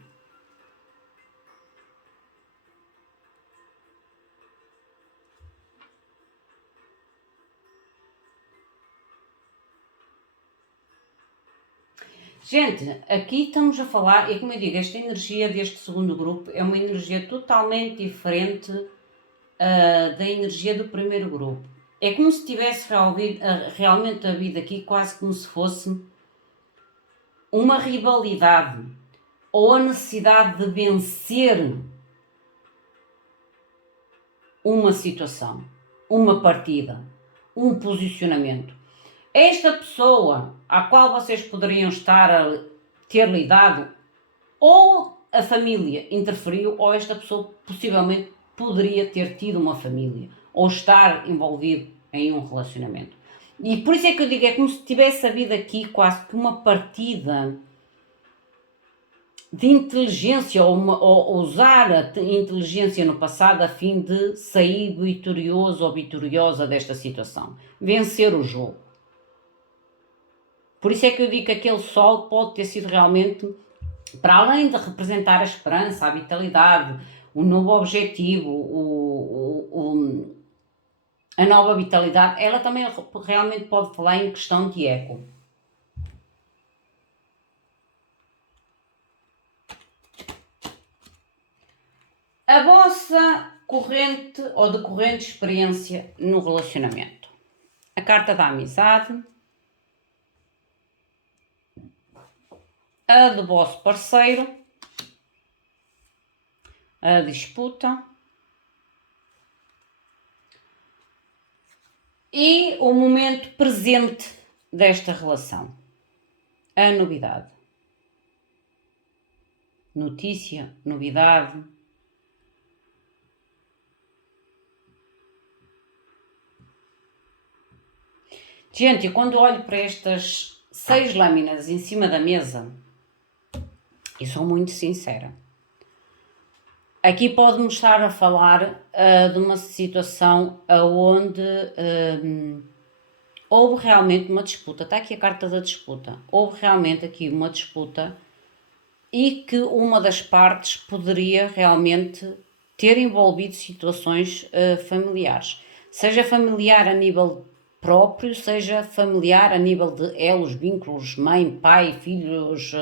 Gente, aqui estamos a falar, e como eu digo, esta energia deste segundo grupo é uma energia totalmente diferente da energia do primeiro grupo. É como se tivesse realmente havido aqui quase como se fosse uma rivalidade ou a necessidade de vencer uma situação, uma partida, um posicionamento. Esta pessoa à qual vocês poderiam estar a ter lidado, ou a família interferiu, ou esta pessoa possivelmente poderia ter tido uma família, ou estar envolvido em um relacionamento. E por isso é que eu digo, é como se tivesse havido aqui quase que uma partida de inteligência, ou usar a inteligência no passado a fim de sair vitorioso ou vitoriosa desta situação, vencer o jogo. Por isso é que eu digo que aquele sol pode ter sido realmente, para além de representar a esperança, a vitalidade, o novo objetivo, a nova vitalidade, ela também realmente pode falar em questão de eco. A vossa corrente ou decorrente experiência no relacionamento. A carta da amizade, a do vosso parceiro, a disputa e o momento presente desta relação, a novidade. Notícia, novidade. Gente, eu quando olho para estas 6 lâminas em cima da mesa, e sou muito sincera, aqui pode-me estar a falar de uma situação onde houve realmente uma disputa. Está aqui a carta da disputa. Houve realmente aqui uma disputa e que uma das partes poderia realmente ter envolvido situações familiares. Seja familiar a nível próprio, seja familiar a nível de elos, vínculos, mãe, pai, filhos,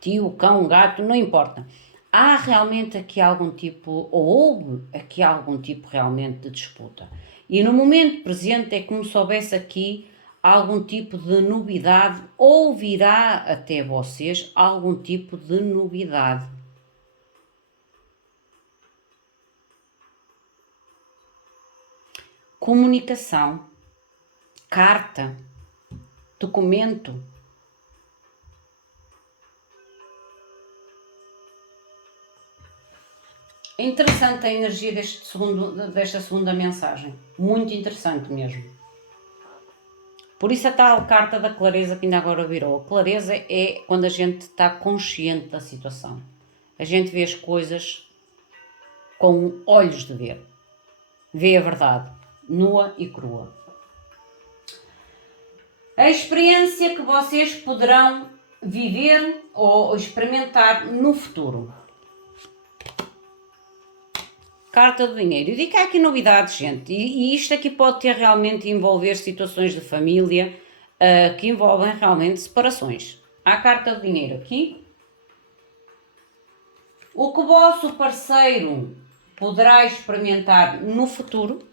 tio, cão, gato, não importa. Há realmente aqui algum tipo, ou houve aqui algum tipo realmente de disputa. E no momento presente é como se houvesse aqui algum tipo de novidade, ou virá até vocês algum tipo de novidade. Comunicação, carta, documento. É interessante a energia desta segunda mensagem. Muito interessante mesmo. Por isso a tal carta da clareza que ainda agora virou. A clareza é quando a gente está consciente da situação. A gente vê as coisas com olhos de ver. Vê a verdade, nua e crua. A experiência que vocês poderão viver ou experimentar no futuro. Carta do dinheiro. Eu digo que há aqui novidades, gente, e isto aqui pode ter realmente envolver situações de família que envolvem realmente separações. Há a carta do dinheiro aqui. O que o vosso parceiro poderá experimentar no futuro.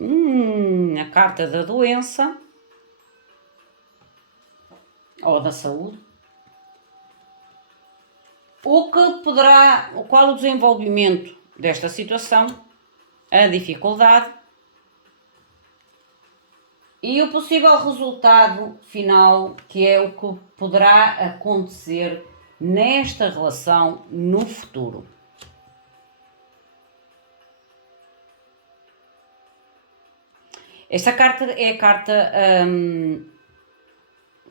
A carta da doença ou da saúde. Qual o desenvolvimento desta situação, a dificuldade e o possível resultado final, que é o que poderá acontecer nesta relação no futuro. Esta carta é a carta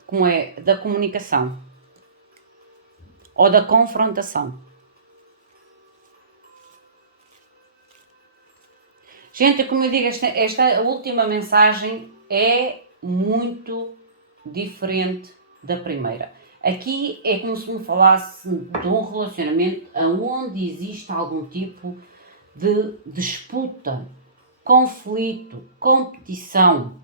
como é, da comunicação ou da confrontação. Gente, como eu digo, esta última mensagem é muito diferente da primeira. Aqui é como se me falasse de um relacionamento onde existe algum tipo de disputa, conflito, competição,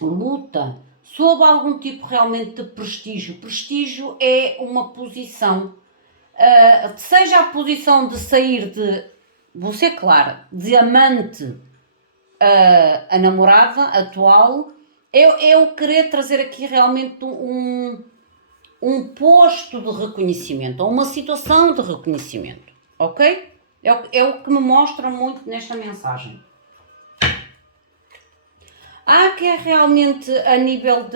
luta, sob algum tipo realmente de prestígio. Prestígio é uma posição, seja a posição de sair de, vou ser clara, de amante a namorada atual, é o querer trazer aqui realmente um posto de reconhecimento, ou uma situação de reconhecimento, ok? É o que me mostra muito nesta mensagem. Há que é realmente a nível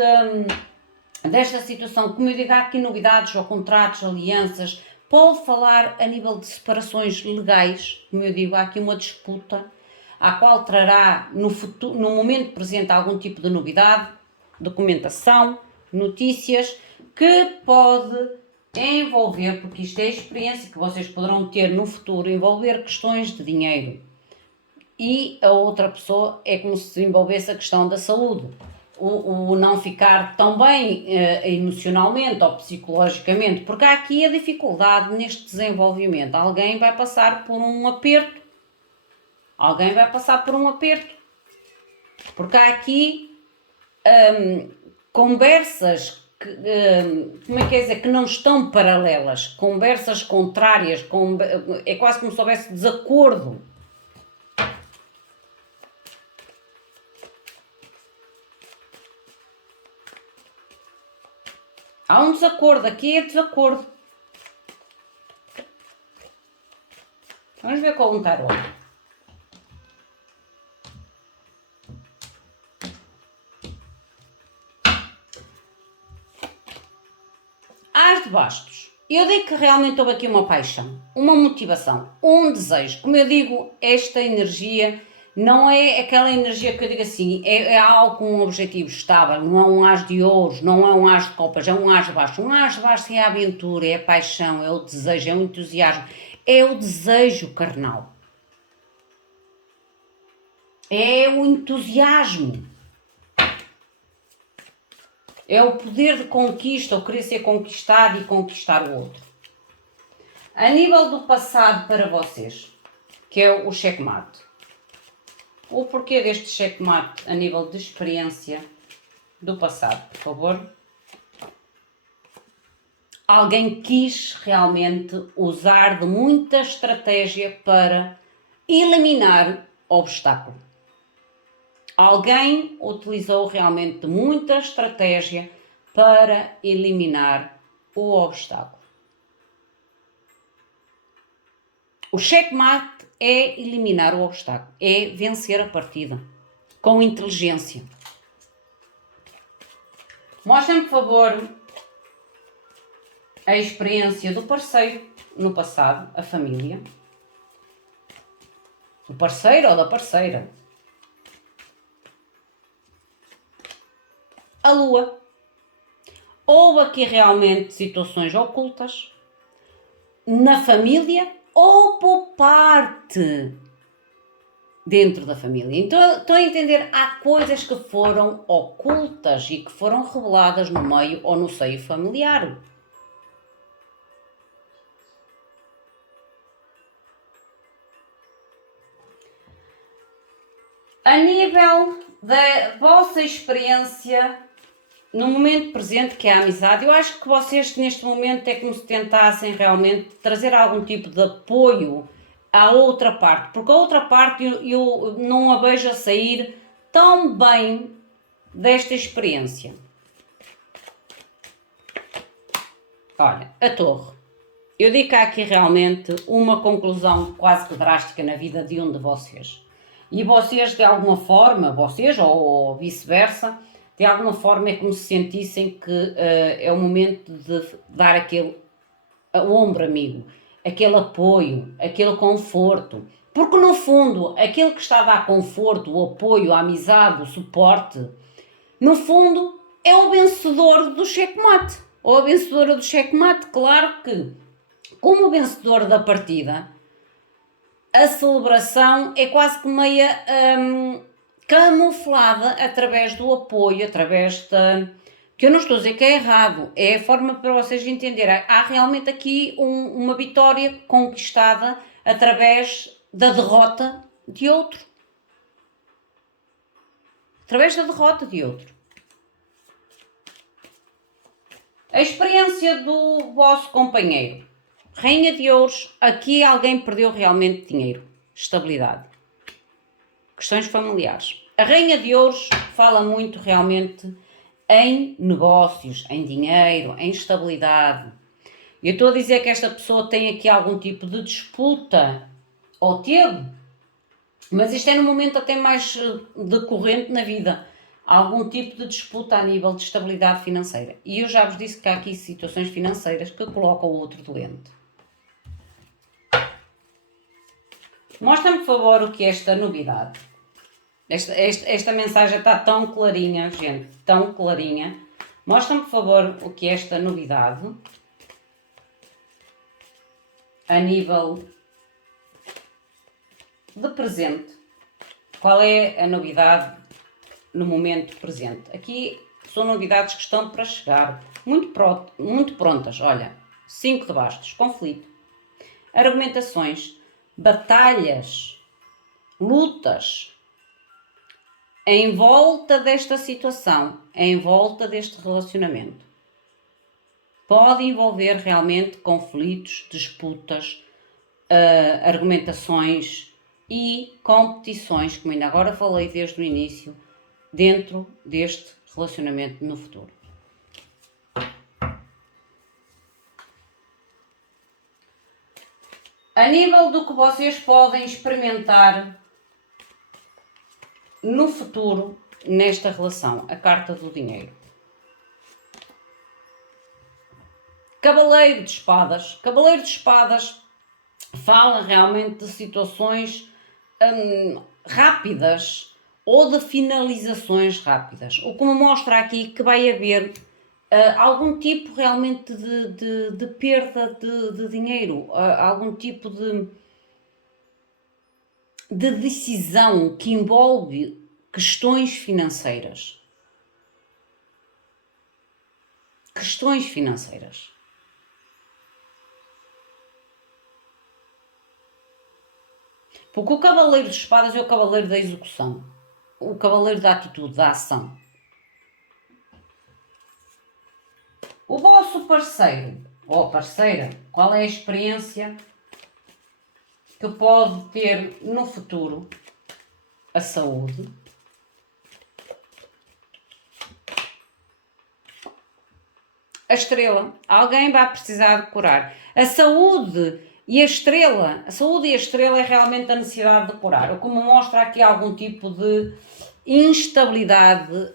desta situação, como eu digo, há aqui novidades ou contratos, alianças, pode falar a nível de separações legais, como eu digo, há aqui uma disputa, à qual trará no futuro, no momento presente algum tipo de novidade, documentação, notícias, que pode envolver, porque isto é experiência que vocês poderão ter no futuro, envolver questões de dinheiro. E a outra pessoa é como se envolvesse a questão da saúde. O não ficar tão bem emocionalmente ou psicologicamente, porque há aqui a dificuldade neste desenvolvimento. Alguém vai passar por um aperto. Alguém vai passar por um aperto. Porque há aqui conversas que, como é que é dizer, que não estão paralelas, conversas contrárias, é quase como se houvesse desacordo. Há um desacordo, aqui é desacordo. Vamos ver qual um tarot. As de bastos. Eu digo que realmente houve aqui uma paixão, uma motivação, um desejo. Como eu digo, esta energia não é aquela energia que eu digo assim, é algo com um objetivo estável, não é um as de ouros, não é um as de copas, é um as de bastos. Um as de bastos é a aventura, é a paixão, é o desejo, é o entusiasmo, é o desejo carnal. É o entusiasmo. É o poder de conquista, o querer ser conquistado e conquistar o outro. A nível do passado para vocês, que é o checkmate. O porquê deste checkmate a nível de experiência do passado, por favor? Alguém quis realmente usar de muita estratégia para eliminar o obstáculo. Alguém utilizou realmente muita estratégia para eliminar o obstáculo. O checkmate é eliminar o obstáculo, é vencer a partida com inteligência. Mostrem-me, por favor, a experiência do parceiro no passado, a família. Do parceiro ou da parceira. A lua. Houve aqui realmente situações ocultas na família ou por parte dentro da família. Então, estão a entender? Há coisas que foram ocultas e que foram reveladas no meio ou no seio familiar. A nível da vossa experiência no momento presente, que é a amizade, eu acho que vocês neste momento é como se tentassem realmente trazer algum tipo de apoio à outra parte, porque a outra parte eu não a vejo a sair tão bem desta experiência. Olha, a torre. Eu digo que há aqui realmente uma conclusão quase que drástica na vida de um de vocês. E vocês, de alguma forma, vocês ou vice-versa, de alguma forma é como se sentissem que é o momento de dar aquele ombro amigo, aquele apoio, aquele conforto. Porque no fundo, aquele que está a dar conforto, o apoio, a amizade, o suporte, no fundo é o vencedor do checkmate. Ou a vencedora do checkmate. Claro que, como vencedor da partida, a celebração é quase que meia camuflada através do apoio, através da... Que eu não estou a dizer que é errado, é a forma para vocês entenderem. Há realmente aqui uma vitória conquistada através da derrota de outro. Através da derrota de outro. A experiência do vosso companheiro. Rainha de Ouros, aqui alguém perdeu realmente dinheiro, estabilidade, questões familiares. A Rainha de Ouros fala muito realmente em negócios, em dinheiro, em estabilidade. Eu estou a dizer que esta pessoa tem aqui algum tipo de disputa, ou teve, mas isto é no momento até mais decorrente na vida. Algum tipo de disputa a nível de estabilidade financeira. E eu já vos disse que há aqui situações financeiras que colocam o outro doente. Mostra-me, por favor, o que é esta novidade. Esta mensagem está tão clarinha, gente, tão clarinha. Mostra-me, por favor, o que é esta novidade a nível de presente. Qual é a novidade no momento presente? Aqui são novidades que estão para chegar, muito prontas. Olha, 5 de bastos, conflito, argumentações, batalhas, lutas, em volta desta situação, em volta deste relacionamento. Pode envolver realmente conflitos, disputas, argumentações e competições, como ainda agora falei desde o início, dentro deste relacionamento no futuro. A nível do que vocês podem experimentar no futuro, nesta relação, a carta do dinheiro. Cavaleiro de Espadas. Cavaleiro de Espadas fala realmente de situações rápidas ou de finalizações rápidas. O que me mostra aqui que vai haver algum tipo realmente de perda de dinheiro, algum tipo de decisão que envolve questões financeiras. Questões financeiras. Porque o Cavaleiro de Espadas é o Cavaleiro da execução. O Cavaleiro da atitude, da ação. O vosso parceiro ou parceira, qual é a experiência que pode ter no futuro? A saúde. A estrela. Alguém vai precisar de curar. A saúde e a estrela. A saúde e a estrela é realmente a necessidade de curar. O que me mostra aqui algum tipo de instabilidade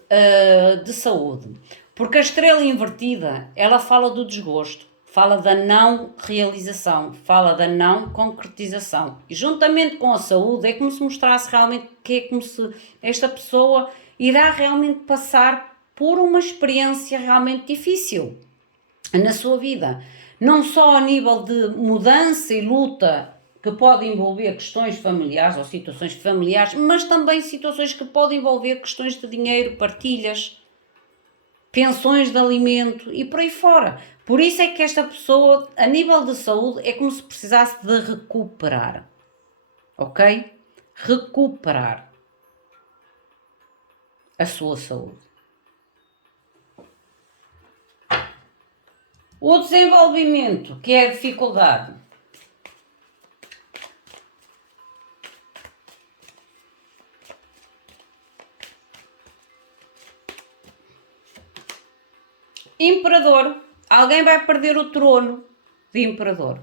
de saúde. Porque a estrela invertida, ela fala do desgosto, fala da não realização, fala da não concretização. E juntamente com a saúde é como se mostrasse realmente que é como se esta pessoa irá realmente passar por uma experiência realmente difícil na sua vida. Não só a nível de mudança e luta que pode envolver questões familiares ou situações familiares, mas também situações que podem envolver questões de dinheiro, partilhas, pensões de alimento e por aí fora. Por isso é que esta pessoa, a nível de saúde, é como se precisasse de recuperar. Ok? Recuperar a sua saúde. O desenvolvimento, que é a dificuldade. Imperador. Alguém vai perder o trono de imperador.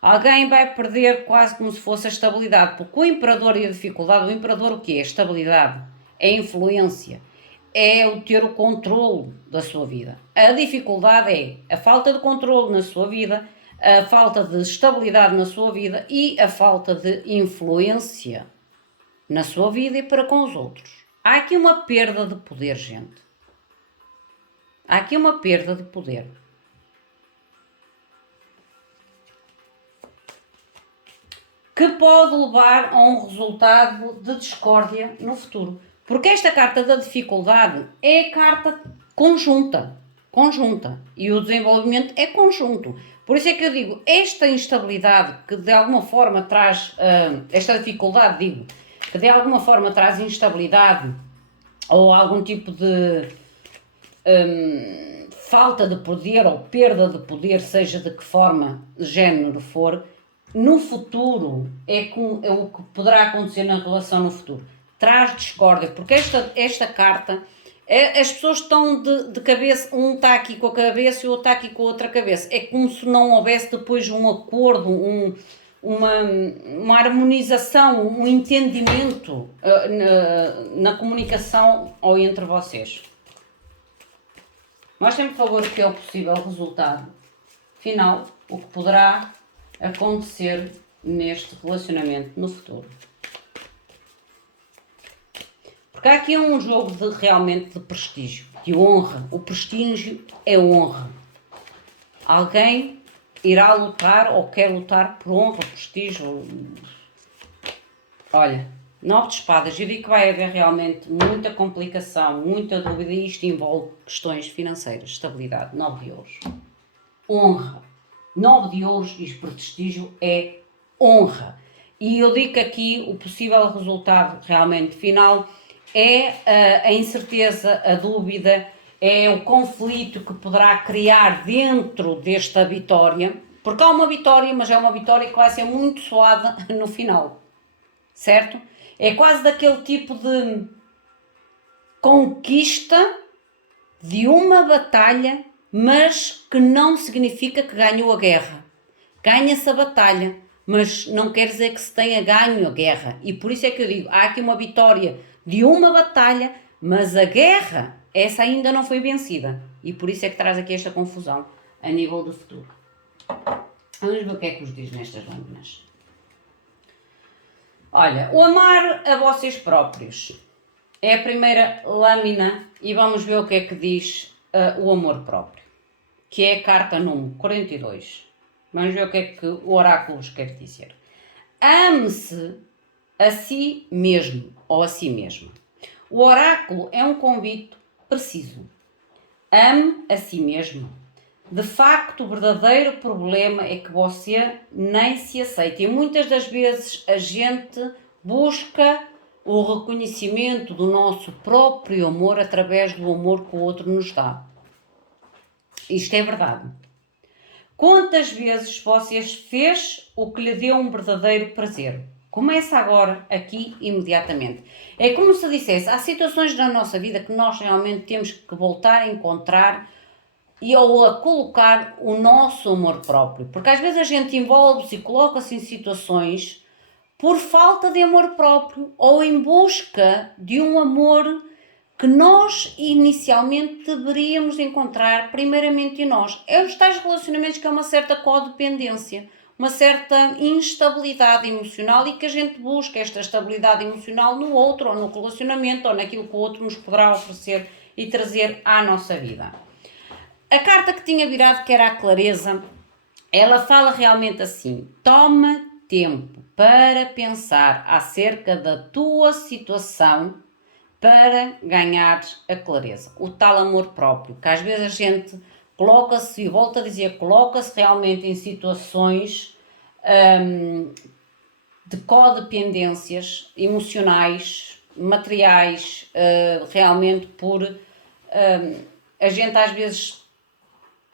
Alguém vai perder quase como se fosse a estabilidade, porque o imperador e a dificuldade, o imperador o quê? É estabilidade, é influência, é o ter o controle da sua vida. A dificuldade é a falta de controle na sua vida, a falta de estabilidade na sua vida e a falta de influência na sua vida e para com os outros. Há aqui uma perda de poder, gente. Há aqui uma perda de poder. Que pode levar a um resultado de discórdia no futuro. Porque esta carta da dificuldade é carta conjunta. E o desenvolvimento é conjunto. Por isso é que eu digo, esta instabilidade que de alguma forma traz, esta dificuldade, digo, que de alguma forma traz instabilidade ou algum tipo de falta de poder ou perda de poder, seja de que forma, género for, no futuro é o que poderá acontecer na relação no futuro. Traz discórdia, porque esta carta As pessoas estão de cabeça, um está aqui com a cabeça e o outro está aqui com a outra cabeça. É como se não houvesse depois um acordo, uma harmonização, um entendimento na comunicação ou entre vocês. Mostrem-me, por favor, que é o possível resultado final, o que poderá acontecer neste relacionamento no futuro. Porque há aqui um jogo realmente de prestígio, de honra. O prestígio é honra. Alguém irá lutar ou quer lutar por honra, prestígio. Olha, 9 de espadas. Eu digo que vai haver realmente muita complicação, muita dúvida, e isto envolve questões financeiras, estabilidade. 9 de ouros. Honra. 9 de ouros e prestígio é honra. E eu digo que aqui o possível resultado realmente final é a incerteza, a dúvida, é o conflito que poderá criar dentro desta vitória, porque há uma vitória, mas é uma vitória que vai ser muito suada no final, certo? É quase daquele tipo de conquista de uma batalha, mas que não significa que ganhou a guerra. Ganha-se a batalha, mas não quer dizer que se tenha ganho a guerra. E por isso é que eu digo, há aqui uma vitória de uma batalha, mas a guerra, essa ainda não foi vencida. E por isso é que traz aqui esta confusão a nível do futuro. Vamos ver o que é que vos diz nestas lâminas. Olha, o amar a vocês próprios é a primeira lâmina e vamos ver o que é que diz o amor próprio, que é a carta número 42. Vamos ver o que é que o oráculo vos quer dizer. Ame-se a si mesmo ou a si mesma. O oráculo é um convite preciso. Ame a si mesmo. De facto, o verdadeiro problema é que você nem se aceita. E muitas das vezes a gente busca o reconhecimento do nosso próprio amor através do amor que o outro nos dá. Isto é verdade. Quantas vezes você fez o que lhe deu um verdadeiro prazer? Começa agora, aqui, imediatamente. É como se dissesse, há situações na nossa vida que nós realmente temos que voltar a encontrar ou a colocar o nosso amor próprio. Porque às vezes a gente envolve-se e coloca-se em situações por falta de amor próprio ou em busca de um amor que nós inicialmente deveríamos encontrar primeiramente em nós. É os tais relacionamentos que é uma certa codependência, uma certa instabilidade emocional e que a gente busca esta estabilidade emocional no outro, ou no relacionamento, ou naquilo que o outro nos poderá oferecer e trazer à nossa vida. A carta que tinha virado, que era a clareza, ela fala realmente assim: toma tempo para pensar acerca da tua situação para ganhar a clareza. O tal amor próprio, que às vezes a gente coloca-se, e volto a dizer, coloca-se realmente em situações de codependências emocionais, materiais, realmente por a gente às vezes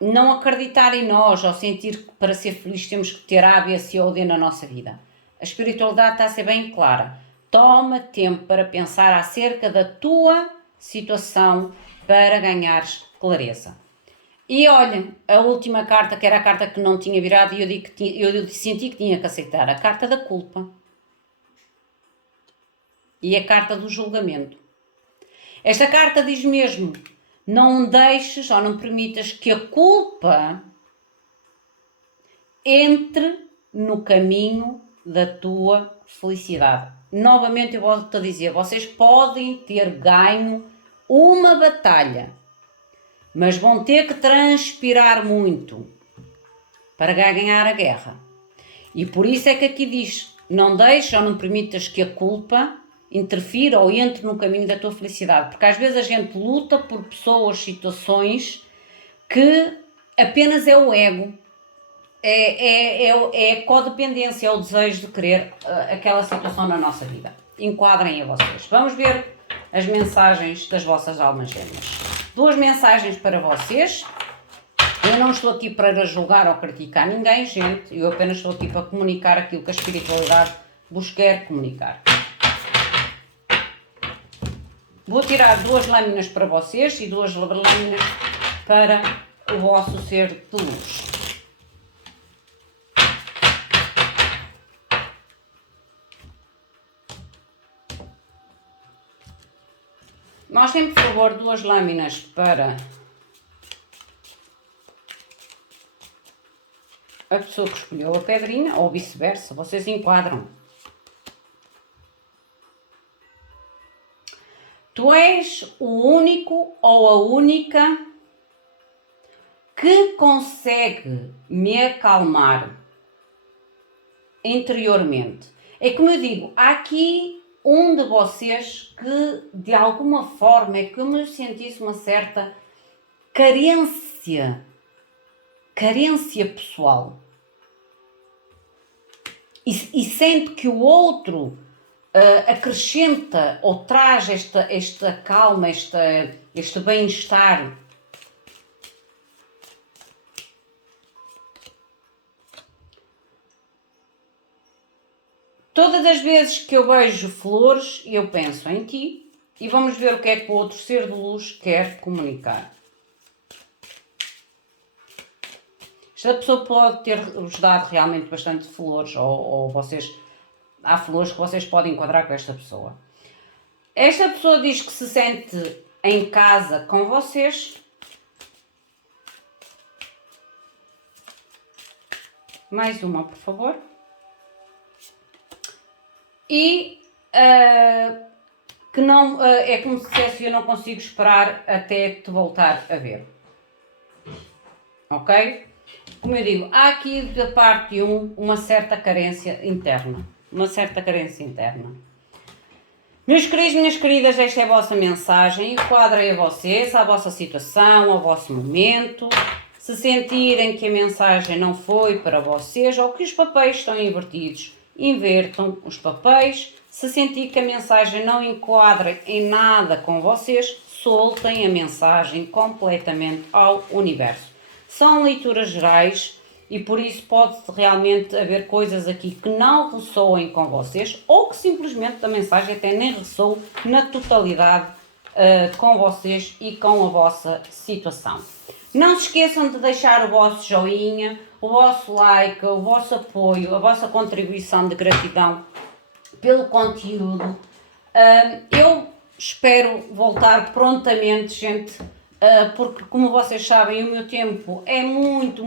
não acreditar em nós ou sentir que para ser feliz temos que ter A, B, C ou D na nossa vida. A espiritualidade está a ser bem clara. Toma tempo para pensar acerca da tua situação para ganhares clareza. E olha, a última carta, que era a carta que não tinha virado, e eu senti que tinha que aceitar, a carta da culpa. E a carta do julgamento. Esta carta diz mesmo: não deixes ou não permitas que a culpa entre no caminho da tua felicidade. Novamente eu volto a dizer, vocês podem ter ganho uma batalha, mas vão ter que transpirar muito para ganhar a guerra. E por isso é que aqui diz, não deixes ou não permitas que a culpa interfira ou entre no caminho da tua felicidade, porque às vezes a gente luta por pessoas, situações que apenas é o ego, é a codependência, é o desejo de querer aquela situação na nossa vida. Enquadrem a vocês. Vamos ver as mensagens das vossas almas gêmeas. 2 mensagens para vocês. Eu não estou aqui para julgar ou criticar ninguém, gente. Eu apenas estou aqui para comunicar aquilo que a espiritualidade vos quer comunicar. Vou tirar 2 lâminas para vocês e 2 lâminas para o vosso ser de luz. Mostrem, por favor, 2 lâminas para a pessoa que escolheu a pedrinha, ou vice-versa, vocês enquadram. Tu és o único ou a única que consegue me acalmar interiormente. É como eu digo, há aqui um de vocês que de alguma forma é como eu sentisse uma certa carência pessoal. E sente que o outro acrescenta ou traz esta calma, este bem-estar. Todas as vezes que eu vejo flores, eu penso em ti e vamos ver o que é que o outro ser de luz quer comunicar. Esta pessoa pode ter-vos dado realmente bastante flores ou vocês... Há flores que vocês podem enquadrar com esta pessoa. Esta pessoa diz que se sente em casa com vocês. Mais uma, por favor. E que não, é como se dissesse, eu não consigo esperar até te voltar a ver. Ok? Como eu digo, há aqui da parte 1 uma certa carência interna. Uma certa carência interna. Meus queridos, minhas queridas, esta é a vossa mensagem. Enquadrei a vocês, à vossa situação, ao vosso momento. Se sentirem que a mensagem não foi para vocês ou que os papéis estão invertidos, invertam os papéis. Se sentir que a mensagem não enquadra em nada com vocês, soltem a mensagem completamente ao universo. São leituras gerais e por isso pode realmente haver coisas aqui que não ressoem com vocês ou que simplesmente a mensagem até nem ressoa na totalidade com vocês e com a vossa situação. Não se esqueçam de deixar o vosso joinha, o vosso like, o vosso apoio, a vossa contribuição de gratidão pelo conteúdo. Eu espero voltar prontamente, gente, porque como vocês sabem o meu tempo é muito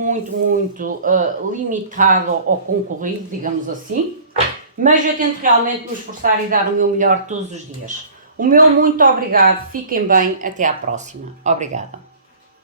limitado ou concorrido, digamos assim, mas eu tento realmente me esforçar e dar o meu melhor todos os dias. O meu muito obrigado, fiquem bem, até à próxima. Obrigada.